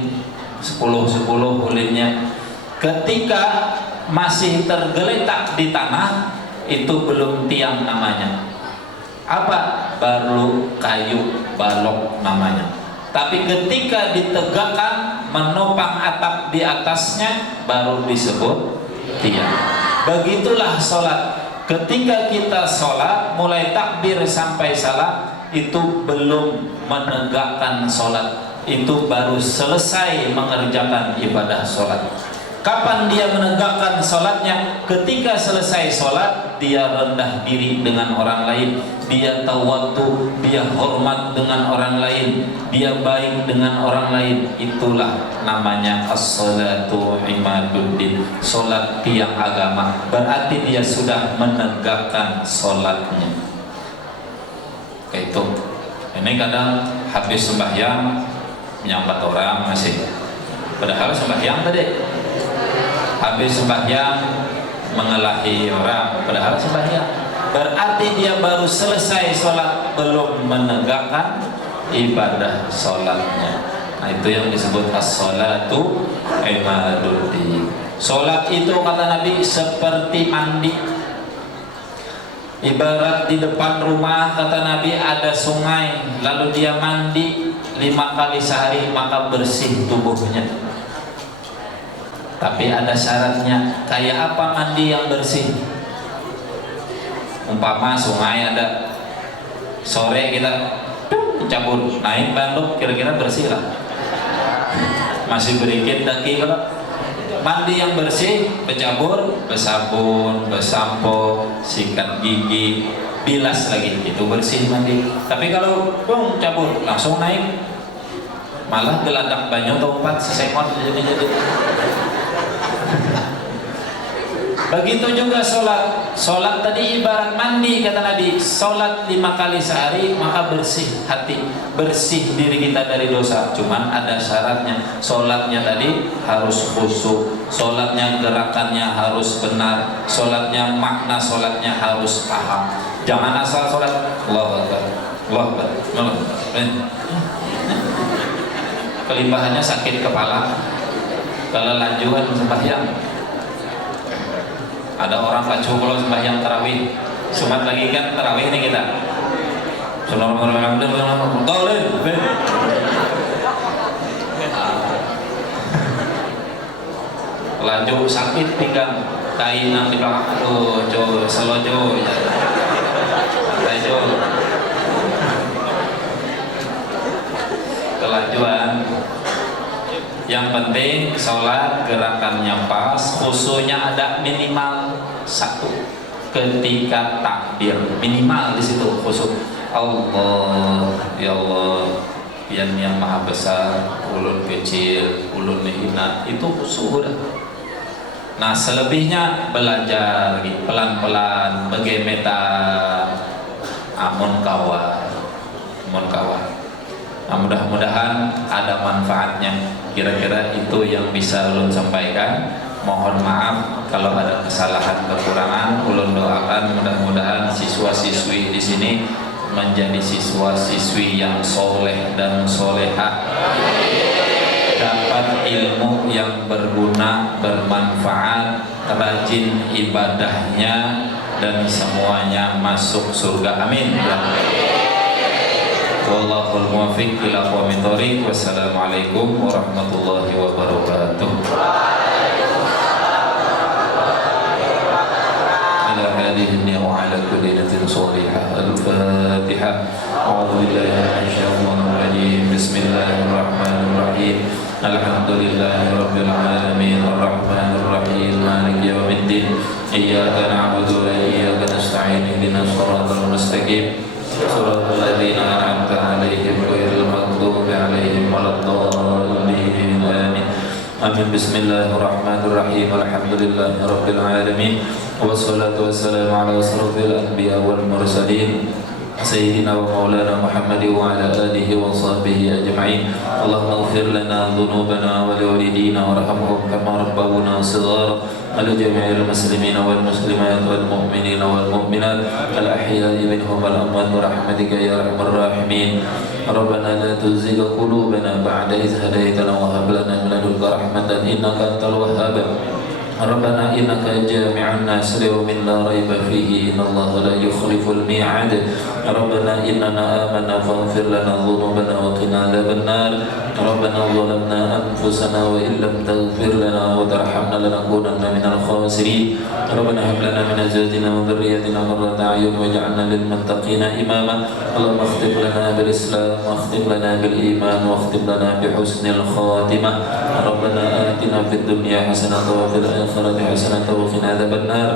10 ulinnya. Ketika masih tergeletak di tanah, itu belum tiang namanya. Apa? Baru kayu balok namanya. Tapi ketika ditegakkan, menopang atap di atasnya, baru disebut tiang. Begitulah sholat. Ketika kita sholat, mulai takbir sampai salam, itu belum menegakkan sholat, itu baru selesai mengerjakan ibadah sholat. Kapan dia menegakkan sholatnya? Ketika selesai sholat, dia rendah diri dengan orang lain, dia tawadu, dia hormat dengan orang lain, dia baik dengan orang lain. Itulah namanya as-sholatu imaduddin, sholat tiang agama. Berarti dia sudah menegakkan sholatnya. kayak itu. Ini kadang habis sembahyang menyambat orang masih, padahal sembahyang tadi. Habis sembahyang mengelahi orang, padahal sembahyang. Berarti dia baru selesai sholat, belum menegakkan ibadah sholatnya. Nah, itu yang disebut as-sholatu imaduddin. Sholat itu kata Nabi seperti mandi. Ibarat di depan rumah kata Nabi ada sungai, lalu dia mandi 5 kali sehari maka bersih tubuhnya. Tapi ada syaratnya. Kayak apa mandi yang bersih? Umpama sungai ada, sore kita cabut naik banduk, kira-kira bersih lah. Masih berikit daki kalau mandi yang bersih, bercabur, bersabun, bersampo, sikat gigi, bilas lagi, itu bersih mandi. Tapi kalau cabur langsung naik, malah geladak banyak tempat sesemot jadi. Begitu juga sholat. Sholat tadi ibarat mandi kata Nabi. Sholat 5 kali sehari maka bersih hati, bersih diri kita dari dosa. Cuman ada syaratnya. Sholatnya tadi harus khusyuk, sholatnya gerakannya harus benar, sholatnya makna sholatnya harus paham. Jangan asal sholat Allahu Akbar, Allahu Akbar, Allahu Akbar. Kelimpahannya sakit kepala, kelelajuan sembahyang. Ada orang lacu kalau sembahyang tarawih. Jumat lagi kan tarawih ini kita. Laju sakit pinggang, kainan di belakang. Aduh, jo, selojo. Laju. Kelajuan. Yang penting sholat gerakannya pas, khusyuknya ada minimal 1 ketika takbir, minimal di situ khusyuk. Allah, ya Allah, yang maha besar, ulun kecil, ulun hina, itu khusyuk udah. Nah selebihnya belajar pelan-pelan, begemetan, amun kawan. Nah, mudah-mudahan ada manfaatnya. Kira-kira itu yang bisa ulun sampaikan. Mohon maaf kalau ada kesalahan kekurangan. Ulun doakan mudah-mudahan siswa-siswi di sini menjadi siswa-siswi yang soleh dan solehah, dapat ilmu yang berguna, bermanfaat, rajin ibadahnya, dan semuanya masuk surga. Amin. Wallahul muwaffiq ila aqwamit thoriq. Wassalamualaikum warahmatullahi wabarakatuh. Ala hadhihi wa ala kulli natin salihah. Al-Fatihah. A'udzu billahi minasy syaithanir rajim. Bismillahirrahmanirrahim. Alhamdulillahi rabbil alamin. Arrahmanir rahim. Maliki yaumiddin. Iyyaka na'budu wa iyyaka nasta'in. Ihdinas shiratal mustaqim. Shiratal ladzina an'amta 'alaihim ghairil maghdubi 'alaihim waladdallin. Amin. Amin. Bismillahirrahmanirrahim. Alhamdulillahi rabbil alamin. Wassalatu wassalamu ala asrofil anbiya wal mursalin Sayyidina wa maulana Muhammad wa ala alihi wa sahbihi ajma'in. Allahumma ighfir lana dhunubana wa liwalidina warhamhum kama rabbawna shighara. Ala jami'il muslimina wal muslimat wal mu'minina wal mu'minat al ahya'i minhum wal amwat bi rahmatika ya arhamar rahimin. Rabbana la tuzigh qulubana ba'da idh hadaytana wa hab lana min ladunka rahmatan innaka antal wahhab. Rabbana innaka jami'un nas liyawmin la raiba fihi innallaha la yukhliful mi'ad. Rabbana innana amanna faghfir lana dhunubana wa qina adzabannar. Rabbana zalamna anfusana wa illam taghfir lana wa tarhamna lanakunanna minal khasirin. Rabbana hab lana min azwajina wa dhurriyyatina qurrata a'yun waj'alna lil muttaqina imama. Allahumma khtim lana bil islam wa khtim lana bil iman wa khtim lana bi husnil khatimah. Rabbana atina fid dunya hasanatan wa fil akhirati hasanatan wa qina adzabannar.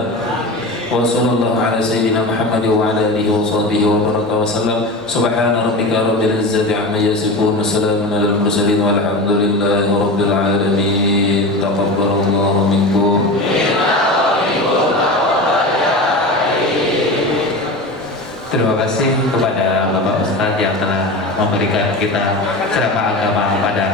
Wa sallallahu ala sayyidina Muhammad wa ala alihi wa sahbihi wa baraka wa sallam. Subhana rabbika rabbil izzati amma yasifun wa salamun alal mursalin walhamdulillahi rabbil alamin. Taqabbalallahu minkum. Terima kasih kepada Bapak yang telah memberikan kita ceramah agama pada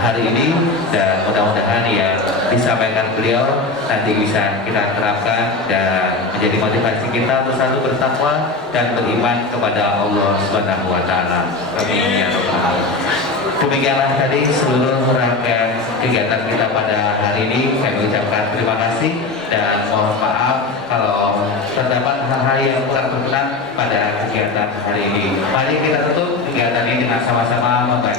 hari ini, dan mudah-mudahan yang disampaikan beliau nanti bisa kita terapkan dan menjadi motivasi kita untuk selalu bertakwa dan beriman kepada Allah Subhanahu wa taala. Amin ya rabbal alamin. Demikianlah tadi seluruh rangkaian kegiatan kita pada hari ini. Kami ucapkan terima kasih dan mohon maaf kalau terdapat hal-hal yang kurang berkenan pada kegiatan hari ini. Mari kita tutup kegiatan ini dengan sama-sama membaca